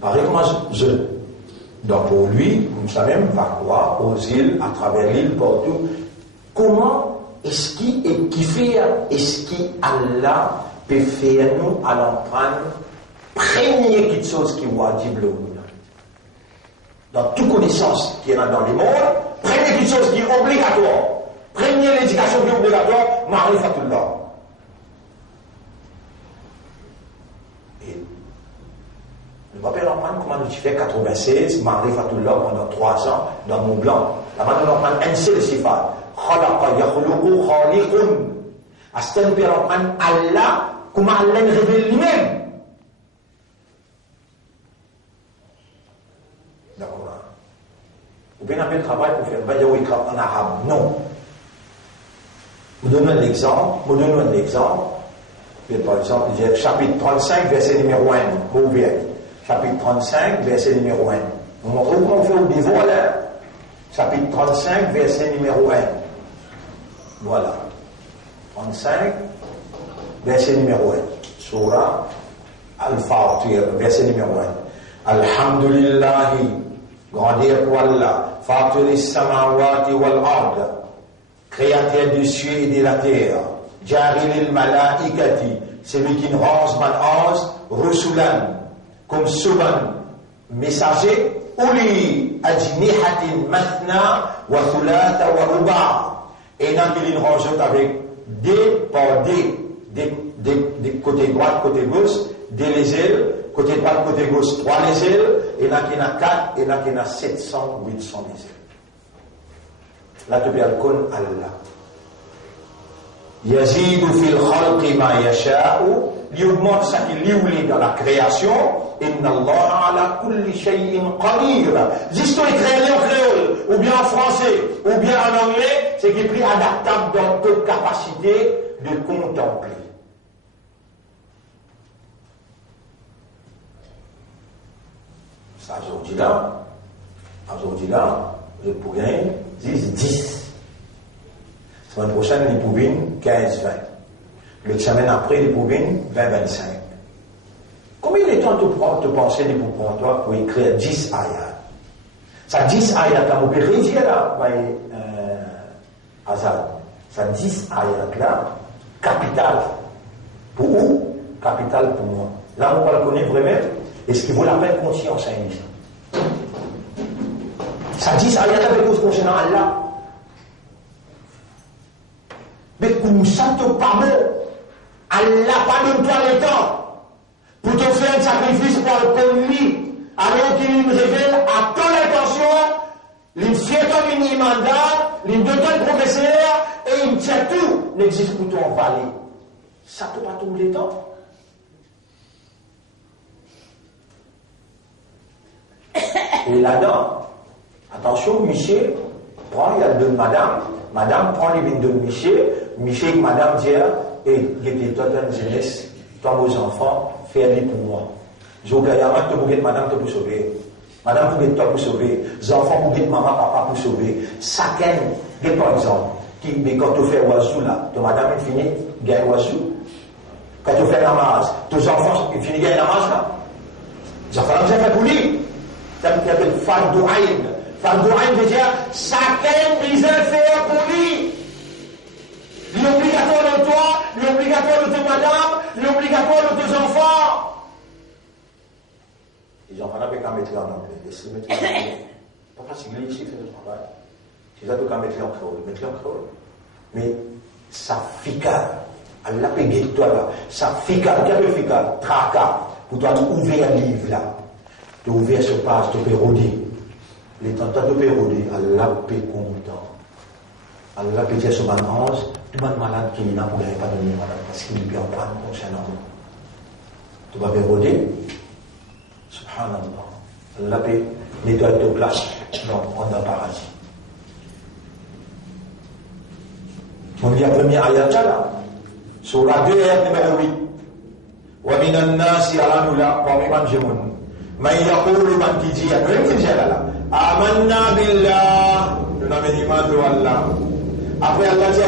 Par exemple, donc pour lui, nous savons, va croire aux îles, à travers l'île, partout. Comment est-ce qui fait, est-ce qu'Allah peut faire nous à l'emprendre, première chose qui wajib le dans toute connaissance qui est dans le monde, première chose qui est obligatoire, première éducation qui est obligatoire, Ma'rifatullah. Et le papa reprend comment nous fait 96, Ma'rifatullah pendant 3 ans dans mon blanc. Là-bas nous reprend un seul sifat. Khalaqa yakhluqu khaliqun. À ce temps, nous reprend Allah, comment Allah révèle lui-même. D'accord. Vous pouvez faire le travail pour faire Badawi en arabe. Non. Vous donnez un exemple. Par exemple, chapitre 35, verset numéro 1. Vous ouvrez. Chapitre 35, verset numéro 1. Vous montrez comment on fait au niveau là. Chapitre 35, verset numéro 1. Voilà. 35, verset numéro 1. Surah Al-Fatir, verset numéro 1. Alhamdulillahi, grandir pour Allah, Fatiris samawati wal ard, créateur du ciel et de la terre, Jarilil malaikati, celui qui nous rend man ange, Rusulan, comme Suban, messager, Uli ajnihatin mathna wa thulata wa ruba, et non qu'il nous range avec des côté droit, côté gauche, des les ailes, côté droit, côté gauche, 3 les ailes, et là qu'il y en a 4, et là qu'il y en a 700, 800 les ailes. Là tu peux aller con Allah. Yazidu fil khalqi ma yasha'u, il augmente ce qu'il lui dans la création. Inna Allah ala kulli shay'in qadir. L'histoire est créée en créole, ou bien en français, ou bien en anglais, c'est qui est pris adaptable dans toute capacité de contempler. Ça, aujourd'hui là, je pourrais dire 10. La semaine prochaine, les pouvines 15-20. Le semaine après, les pouvines 20-25. Combien de temps tu prends de penser pour toi pour écrire 10 ayats? Ça 10 ayats, là, on peut rédiger là, Azad. Ça 10 ayats là, capital. Pour où? Capital pour moi. Là, on va le connaître vraiment. Est-ce qu'il vaut la peine conscience à une? Ça 10 ayats là, avec concernant Allah. Mais comme ça te parle, Allah pas donne toi le temps pour te faire un sacrifice pour lui, alors qu'il me révèle à ton intention, il fait comme une mandat, il donne un professeur, et il tient tout, n'existe pour toi en vallée. Ça te pas tout le temps. Et là-dedans, attention, Michel prend, il y a deux madame prend les vignes de Michel, madame dit, et il était toi dans la jeunesse, toi vos enfants, fais-les pour moi. Je vous dis, te bouger madame te pour sauver. Madame pour toi pour sauver. Les enfants pour dire maman, papa pour sauver. Chacun, par exemple, mais quand tu fais oiseau là, ton madame est finie, gagne oiseau. Quand tu fais namaz, tes enfants, ils finissent gagne namaz là. Les enfants, ils ont fait pour lui. Ça s'appelle Fardouaïn. Fardouaïn veut dire, chacun des affaires pour lui. L'obligatoire de toi, l'obligatoire de tes madame, l'obligatoire de tes enfants. Les enfants n'ont pas qu'à mettre en anglais. Laissez-les mettre en anglais. Pas facile ici, fait le travail. C'est ça qu'à mettre en créole. Mais ça fica. Allah peut guider toi là. Ça fica. Qu'est-ce que fica? Traka. Pour toi, tu ouvrir un livre là. Tu ouvrir ce page, tu peux rôder. Les temps, tu peux rôder. Allah peut content. Allah peut dire sur ma ange, tu vas malade qui n'a pas de malade parce qu'il peut en prendre concernant. Tu vas péroder. Subhanallah. Allah peut nettoyer ta place dans le paradis. On dit la première ayat là. Surah 2, ayat numéro 8. Wa minan nasi alamula wa miman jimun. Man yaqulu man tijiya. Qu'est-ce que c'est là? Amanna billah. Nous n'avons iman de Allah. Après, Allah dit,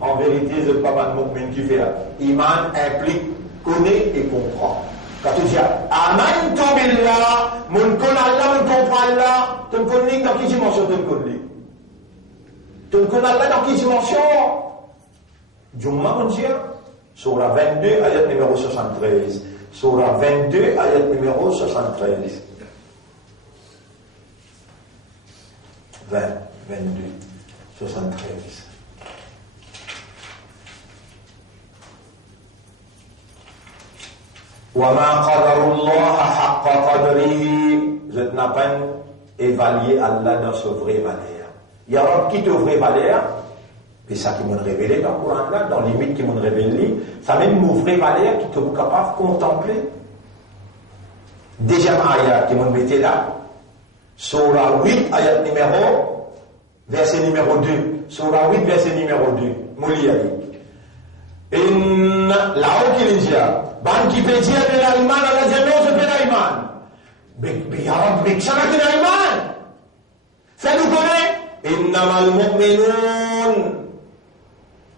en vérité, ce n'est pas mal mu'min qui fait là. Iman implique, connaît et comprend. Quand tu dis, Aman tu billah, mon connaît Allah, mon comprend Allah, tu me connais dans quelle dimension tu me connais? Tu me connais Allah dans quelle dimension? Jumma, mon Dieu, sur la 22, ayat numéro 73. Surah 22, ayat numéro 73. 22, 73. وَمَا قَدَرُ اللَّهَ حَقَّ قَدْرِهِ. Je n'ai pas évalué Allah dans sa vraie valeur. Il y a un qui te vraie valeur, et ça qui m'a révélé dans le Coran là, dans les limites qui m'ont révélé, ça même une vraie valeur qui te vous capable de contempler. Deuxième ayat qui m'ont mis là, Surah 8, ayat numéro, verset numéro 2. Surah 8, verset numéro 2. Meeah. Là-haut qu'il dit, ban qui peut dire de l'Allemagne à la zéro, c'est de l'Allemagne. Mais ya Rabbi, ça va de l'Allemagne. Ça nous connaît. Innamal mu'minun.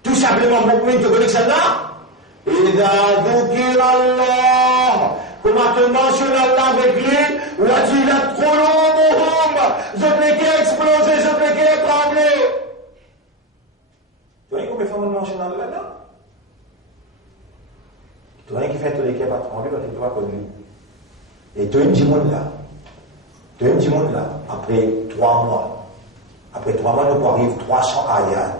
Tout simplement, mu'min, tu connais ça là? Idha dhukira Allah. Comment te mentionne Allah avec lui? Wajilat qulubuhum. Je n'ai qu'à exploser, je n'ai qu'à trembler. Tu vois comment il faut mentionner Allah là? Tu vois qui fait tous les cas pas trembler parce que tu vois connu. Et tu as une dimone là. Tu as une dimone là. Après 3 mois. Après 3 mois, nous arrive 300 ayats.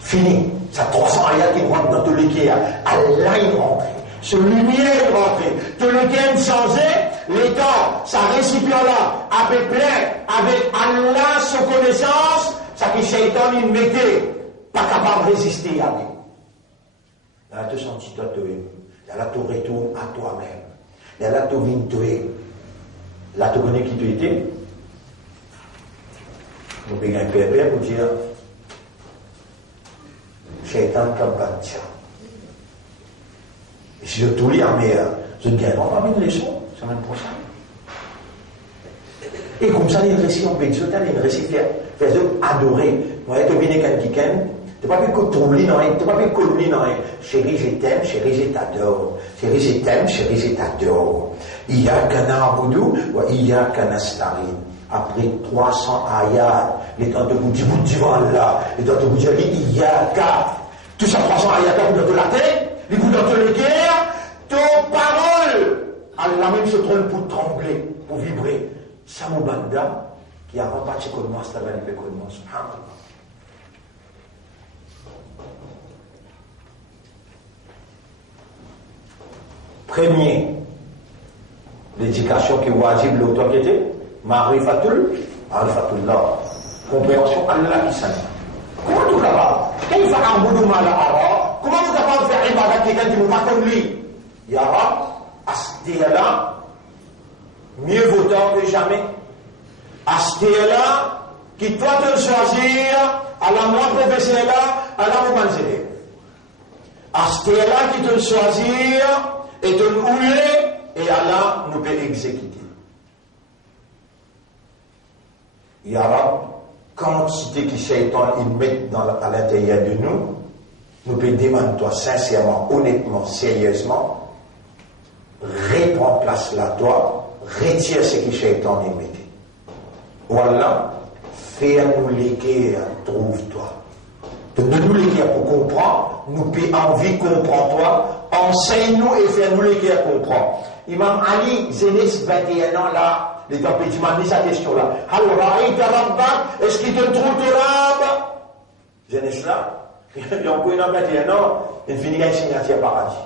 Fini. Ça 300 ayats qui rentrent dans tous les cas. Allah est rentré. Ce lumière est rentré. Tous les cas changé. Les temps, ça récipient là, avec plein, avec Allah, sa connaissance, ça qui Shaitan, il mettait. Pas capable de résister à lui. Là, tu sens toi, là, tu retournes à toi-même. Là, tu viens tuer. Là, tu connais qui tu étais. Nous payons un père pour dire Shaitan comme ça. Et si je te lis en Meeah, je ne gagne pas une leçon, c'est même pour ça. Et comme ça, les récits en bénédiction, les récits faire adorer. Moi, tu viens quelqu'un. Tu n'as pas pu que t'oublier, non, tu n'as pas pu que t'oublier, non. Chérie, je t'aime, chérie, je t'adore. Chérie, je t'aime, chérie, je t'adore. Iyyaka na'budu wa iyyaka nasta'in. Après 300 ayats, les temps de vous dire, là, les temps de vous dire, Iyyaka. Tout ça, 300 ayats, vous dans la tête, les vous dans le cœur, ton parole. Allah même se trompe pour trembler, pour vibrer. Samobanda, qui a reparti comme moi, c'est la validé comme moi, subhanallah. Premier, l'éducation qui est wajib, l'autorité, Ma'rifatullah, compréhension Allah qui s'en comment tu es capable? Quand il fait un boudou mal à comment tu es capable de faire ibadat quelqu'un qui ne va pas comme lui? Ya Rab, Astéala, mieux votant que jamais. Astéala, qui doit te choisir, à la moins professeur là, à la moins manzélé. Astéala qui te choisir, et de rouler, et Allah nous peut exécuter. Ya Rab, quantité qui Shaitan il met à l'intérieur de nous, nous peut demander toi sincèrement, honnêtement, sérieusement, reprends place là toi, retire ce que Shaitan il met. Voilà, fais-nous l'équerre, trouve-toi. Donne-nous l'équerre pour comprendre, nous peut envie comprendre toi, enseigne-nous et fais-nous l'équerre comprendre. Imam Ali, Zénis, 21 ans là, les temps tu m'as mis sa question là. Est-ce qu'il te trouve ton rab? Zénis là, il y a encore une 21 ans, il finit à signature paradis.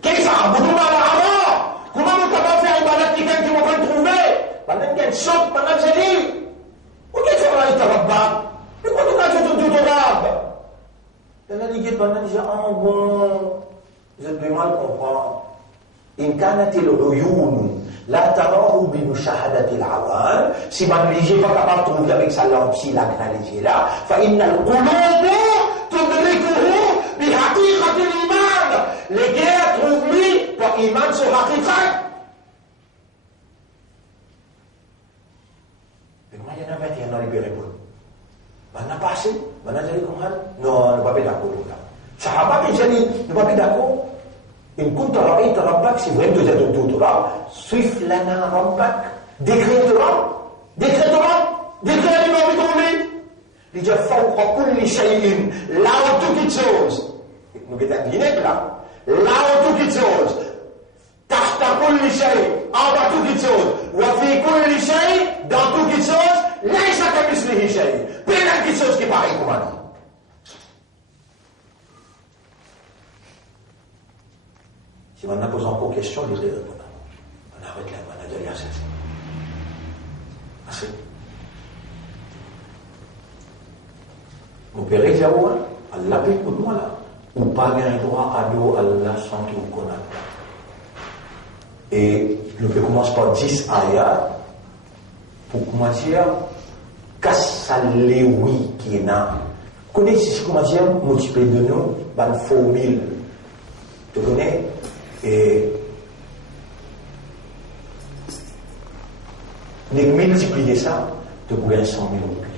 Qu'est-ce que ça? Beaucoup de mal avant. Comment nous pouvons faire une balade quelqu'un qui va trouver? Pendant qu'elle saute, pendant que j'ai dit, où est-ce que tu vas aller ta mais quand tu as tout ton rab? Elle a dit pendant que j'ai dit, bon, je peux mal comprendre. إن كانت العيون لا تراه بمشاهدة العوان si ma léger pas capable de trouver avec sa lampe si la grande là فإن القلوب تدركه بحقيقة الإيمان les guerres trouvent lui pour iman sur haqiqat. Mais comment il y en a 21 ans libérés pour on n'a pas assez on a dit comme ça non on ne va pas d'accord là sahaba qui dit ne va pas d'accord. إن كنت رأيت ربك si vous aimez de tout là suif lana rabbak décrète l'imam tombé il dit فوق كل شيء là où toute chose nous guettons guinéque là où toute chose en bas tout quelque chose. Wa fi kulli shay, dans tout quelque chose, laysa kamithlihi shay. Pas quelque chose qui est pareil comme lui. Si on pose encore question, on arrête là, on a déjà assez. Assez. Mon père est là, Allah peut pour nous là. Ou pas un droit à l'eau, Allah sans qu'il vous connaisse. Et le fait commence par 10 ayats pour commencer à casser les oui qui est là. Connaissez comment dire, multiplier de nous, une formule. Tu connais? Et de multiplier ça, tu peux gagner 100 000 roupies.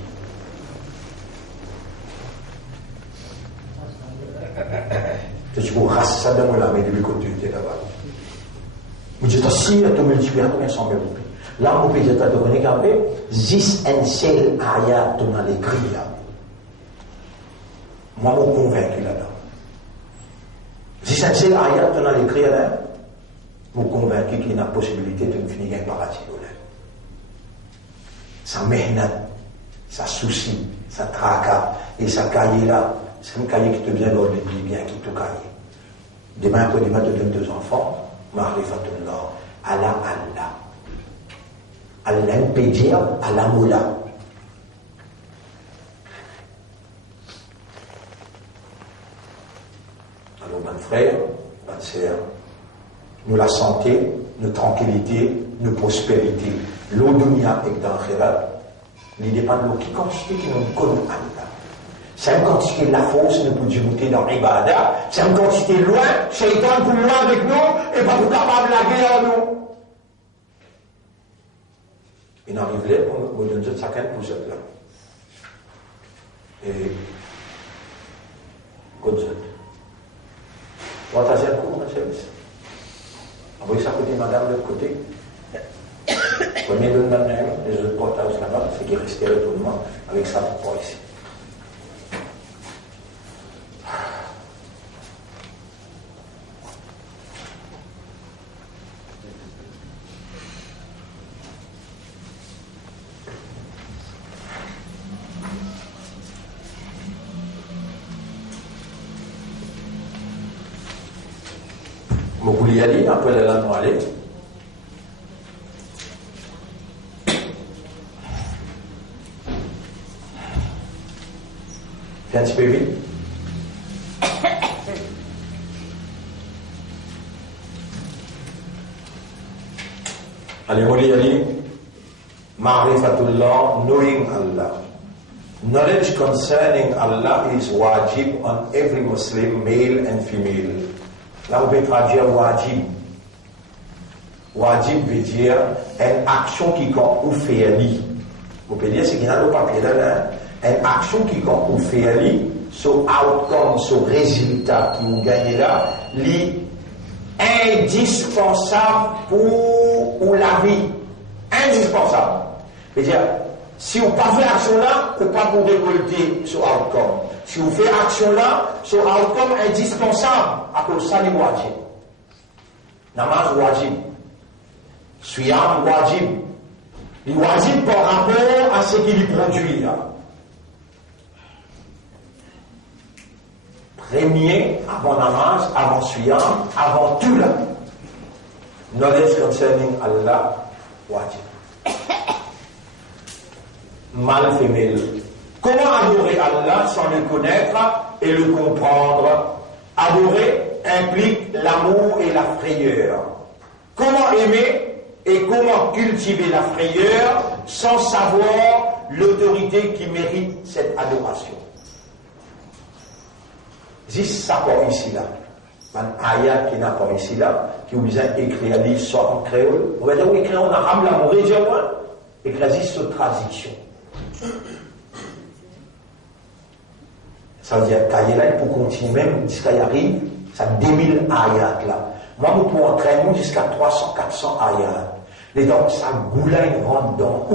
Tu peux raser ça dans la main de l'écoute de là-bas. Mais je t'assure, tu multiplies à 100 000 roupies. Là, mon pays, tu as donné qu'un peu, 10 and Cehl ayat dans l'écrit là. Moi, je suis convaincu là-dedans. 10 and Cehl ayat dans l'écrit là, je suis convaincu qu'il y a une possibilité de finir un paradis. Ça ménat, ça souci, ça tracas, et ça cahier là, c'est un cahier qui te vient dans le bien, qui te cahier. Demain, après demain, tu donnes 2 enfants, Ma'rifatullah, Allah. Allah peut dire Allah Moula. Alors, mon frère, ma sœur, nous la santé, nous tranquillité, nous prospérité, l'eau dunya et dans l'akhirat, il dépend de l'eau qui constitue qui nous connaît Allah. C'est une quantité de la force, nous pouvons monter dans l'ibada, c'est une quantité loin, Shaitan pour loin avec nous, et pas pour capable de la guerre en nous. Il arrive là pour me donner chacun pour cette là. Et, comme ça. Moi, t'as un cours, ma chérie. Envoyez ça côté madame de l'autre côté. Premier donne la main, les autres portages là-bas, c'est qu'il restait retournement avec ça pour ici. Vous y aller, après la langue aller. Fais un petit peu vite. Allez, vous y aller. Ma'rifatullah, knowing Allah. Knowledge concerning Allah is wajib on every Muslim, male and female. Là, on peut traduire wajib. Wajib veut dire une action qui compte ou fait. Vous pouvez dire, c'est qu'il y a le papier là, une action qui compte ou fait, ce outcome, ce résultat qui vous gagnez là, est indispensable pour la vie. Indispensable. C'est-à-dire, si vous ne faites pas action là, vous ne pouvez pas vous récolter ce outcome. Si vous faites action là, ce outcome est indispensable à cause de ça, les wajib. Namaz wajib. Siyam wajib. Les wajib par rapport à ce qu'il produit là. Premier, avant namaz, avant siyam, avant tout là. Knowledge concerning Allah, wajib. Mâle, femelle. Comment adorer Allah sans le connaître et le comprendre? Adorer implique l'amour et la frayeur. Comment aimer et comment cultiver la frayeur sans savoir l'autorité qui mérite cette adoration? Juste ça pour ici là. Un ayat qui n'a pas ici là, qui vous a écrit à l'île soit en créole. On va dire, oui, écrit en arabe, là, on rédige moins, écrit sur traduction. Ça veut dire qu'il là pour continuer même jusqu'à y arrive, ça 2000 ayats là. Moi, nous pouvons entraîner jusqu'à 300, 400 ayats. Et donc, ça goulaille rentre dans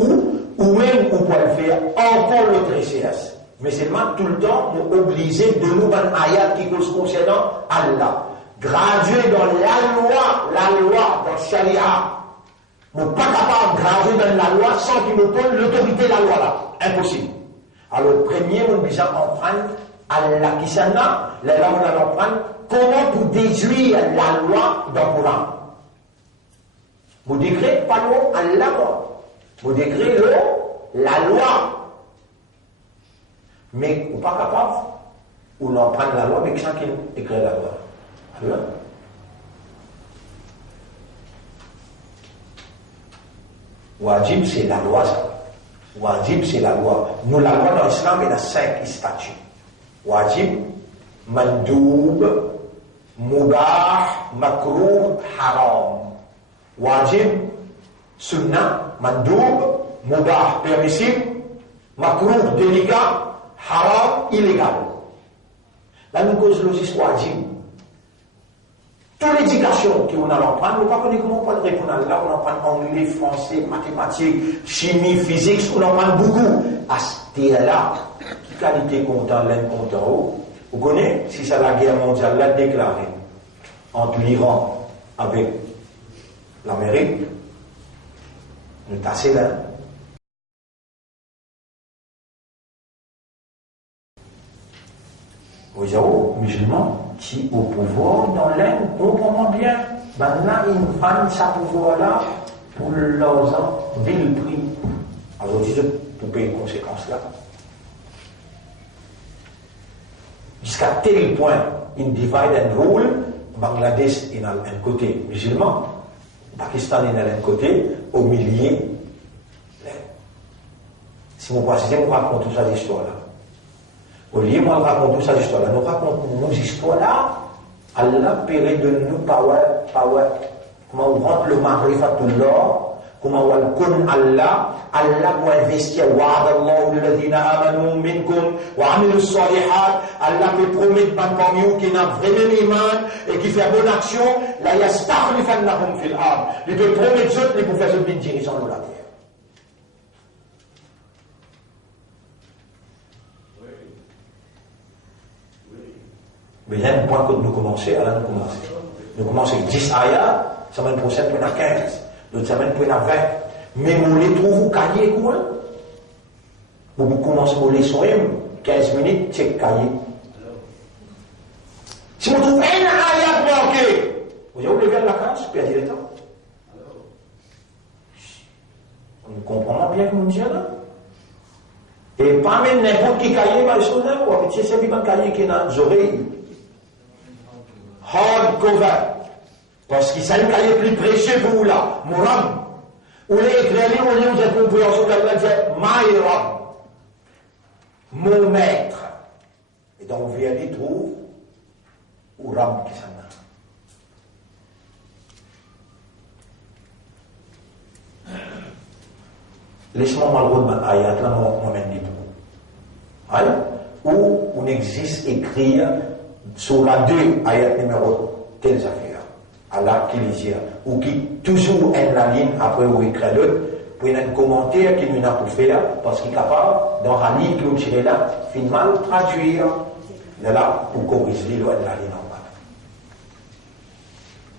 ou même on peut le faire encore l'autre essayas. Mais seulement tout le temps, nous obliger de nous un ayat qui concernant Allah. graduer dans la loi, dans le charia. Nous ne sommes pas capables de graduer dans la loi sans qu'il nous donne l'autorité de la loi là. Impossible. Alors, premier, nous devons apprendre Allah qui s'en a, là, on va apprendre comment pour déduire la loi dans le Coran. Vous décrétez pas l'eau, Allah, vous décrétez la loi. Mais vous n'êtes pas capable, ou n'en prendre la loi, mais qui écrit la loi. Alors, Wajib, c'est la loi, ça. Wajib, c'est la loi. Nous, la loi dans l'islam, il y a 5 statuts. Wajib, mandoub, mubah, makruh, haram. Wajib, sunnah, mandoub, mubah, permissible, makruh, délicat, haram, illégal. Là, nous cause l'osis wajib. Toute l'éducation qu'on a l'apprendre, nous ne connaissons pas comment on peut répondre là, on apprend anglais, français, mathématiques, chimie, physique, on apprend beaucoup. À ce là, qui qualité comptant l'un comptant haut, vous connaissez, si c'est la guerre mondiale, l'a déclaré entre l'Iran avec l'Amérique, nous tassons là. Vous avez musulmans qui au pouvoir dans l'Inde comprend bien. Maintenant, ils prennent ce pouvoir-là pour leurs ans vil prix. Alors, je pour payer les conséquences là. Jusqu'à tel point, ils divide and rule. Bangladesh est dans un côté musulman, Pakistan est dans un côté, au milieu. Si vous passez, vous racontez toute cette histoire-là. Au lieu, moi, raconte toute cette histoire-là. Nous racontons nos histoires-là. Allah paierait de nous comment on rentre le marifatullah, comment on connaît Allah. Allah pour investir. Wa'adallahu alladhina amanu minkum wa amilu salihat. Allah peut promettre parmi vous qui n'a vraiment iman et qui fait bonne action. La yastakhlifannahum fil ard. Il peut promettre ceux qui pour faire ce qui dirige dans la terre. Mais il y a un point que nous commençons, alors nous commençons avec 10 ayats, semaine prochaine, on a 15, l'autre semaine, on a 20. Mais vous les trouvez cahiers, quoi? Vous commencez à les soins, 15 minutes, c'est cahier. Si vous trouvez un ayat manqué, vous avez levé la classe, vous perdez le temps. On comprend bien comment dire là. Et pas même n'importe qui cahier, va le sonner, ou avec c'est un cahier qui est dans les oreilles. Hardcover, parce qu'il s'agit d'aller plus précieux pour vous là, mon homme. Ou les écrits, au lieu de cette compréhension qu'Allah dit, my Rabb, mon maître. Et donc, vous allez trouver, ou Rabb qui s'en a. Laisse-moi malgré ma ayat, là, moi même dit pour vous. Où on existe écrit, sur la 2, ayat numéro telles affaires, Allah qui les dit, ou qui toujours est la ligne après où il crée l'autre, pour un commentaire qu'il nous a pour faire, parce qu'il est capable, dans la ligne que vous tirez là, finalement, traduire, là, pour corriger la ligne en bas.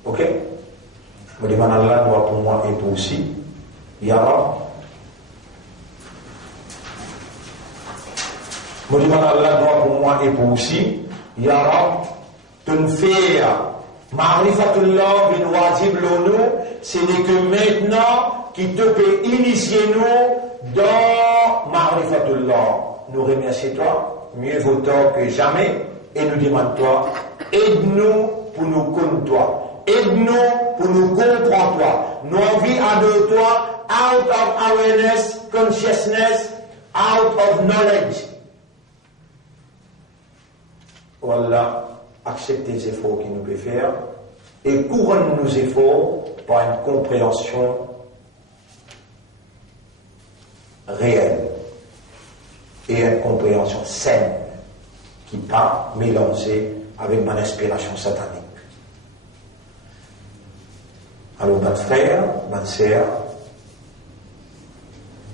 Ok? Je demande à Allah, doit pour moi et pour aussi, Ya Rab. Je demande à Allah, doit pour moi et pour aussi, Ya Rab, tunfir, Ma'rifatullah bin wajib l'onu, ce n'est que maintenant qui te peut initier nous dans Ma'rifatullah. Nous remercions toi, mieux vaut tort que jamais, et nous demandons toi, aide-nous pour nous connaître toi, aide-nous pour nous comprendre toi. Nous envie à de toi, out of awareness, consciousness, out of knowledge. Voilà, acceptez les efforts qu'il nous peut faire et couronne nos efforts par une compréhension réelle et une compréhension saine qui n'est pas mélangée avec mon inspiration satanique. Alors, mon frère, ma sœur,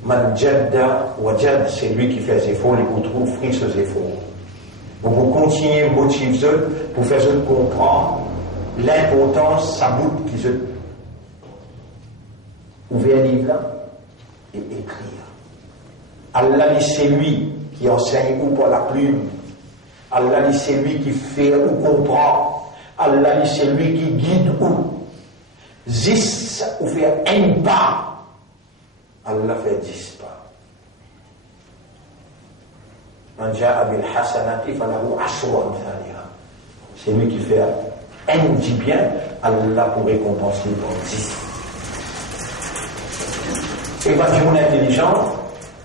man jadda wa jad, c'est lui qui fait les efforts, il vous trouve fruit ces efforts. Vous continuez à motiver pour faire comprendre l'importance, ça bout qui se ouvert livre là et écrire. Allah, c'est lui qui enseigne ou par la plume. Allah, c'est lui qui fait ou comprend. Allah, c'est lui qui guide ou. Zis ou fait un pas. Allah fait 10 pas. Man ja'a bil hasanati falahu ashru amthaliha. C'est lui qui fait un dit bien, Allah pour récompenser par 10. Et quand on est intelligent,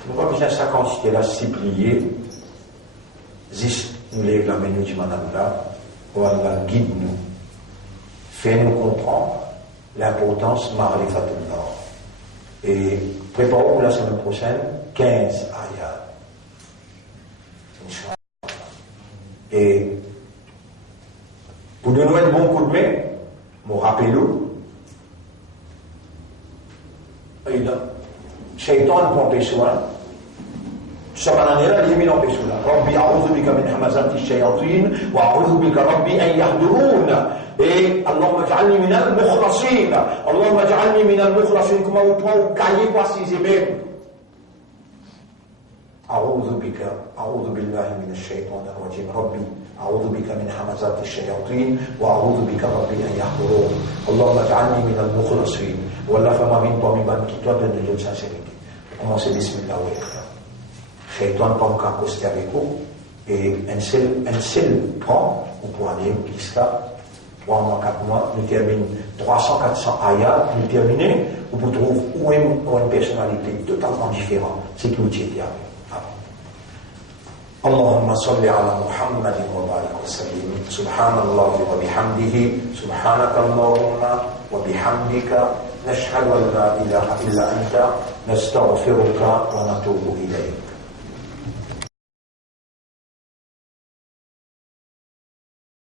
nous pas besoin de sa quantité là, s'y plier. Zis nous lève la main, nous dit madame là, ou Allah guide nous, fait nous comprendre l'importance ma'rifatullah. Et préparons pour la semaine prochaine 15 ayats. Et pour donner un bon coup de main, mon rappelez-vous, Shaitan prend péchoua. Subhanallah, il est mis en péchoua. Rabbi, a'udhu bika min hamazati shayatin, wa a'udhu bika rabbi an yahdurun. Et Allahumma ja'alni min al-mukhlasin. Allahumma ja'alni min al-mukhlasin. Comment vous prend au cahier précisément? أعوذ بالله من الشيطان الرجيم ربي أعوذ بك من همزات الشياطين وأعوذ بك ربي أن يحضرون اللهم اجعلني من المخلصين ولا فما من parmi qui toi donne de sincérité. Commencez bismillah wa ikhla. Shaitan pas encore accosté avec vous et un seul prend ou pour aller jusqu'à 3 mois, 4 mois, nous terminons 300-400 ayats, nous terminons, où vous trouvez où une personnalité totalement différente. C'est tout ce qui est اللهم صل على محمد وبارك وسلم سبحان الله وبحمده سبحانك اللهم وبحمدك نشهد أن لا إله إلا أنت نستغفرك ونتوب إليك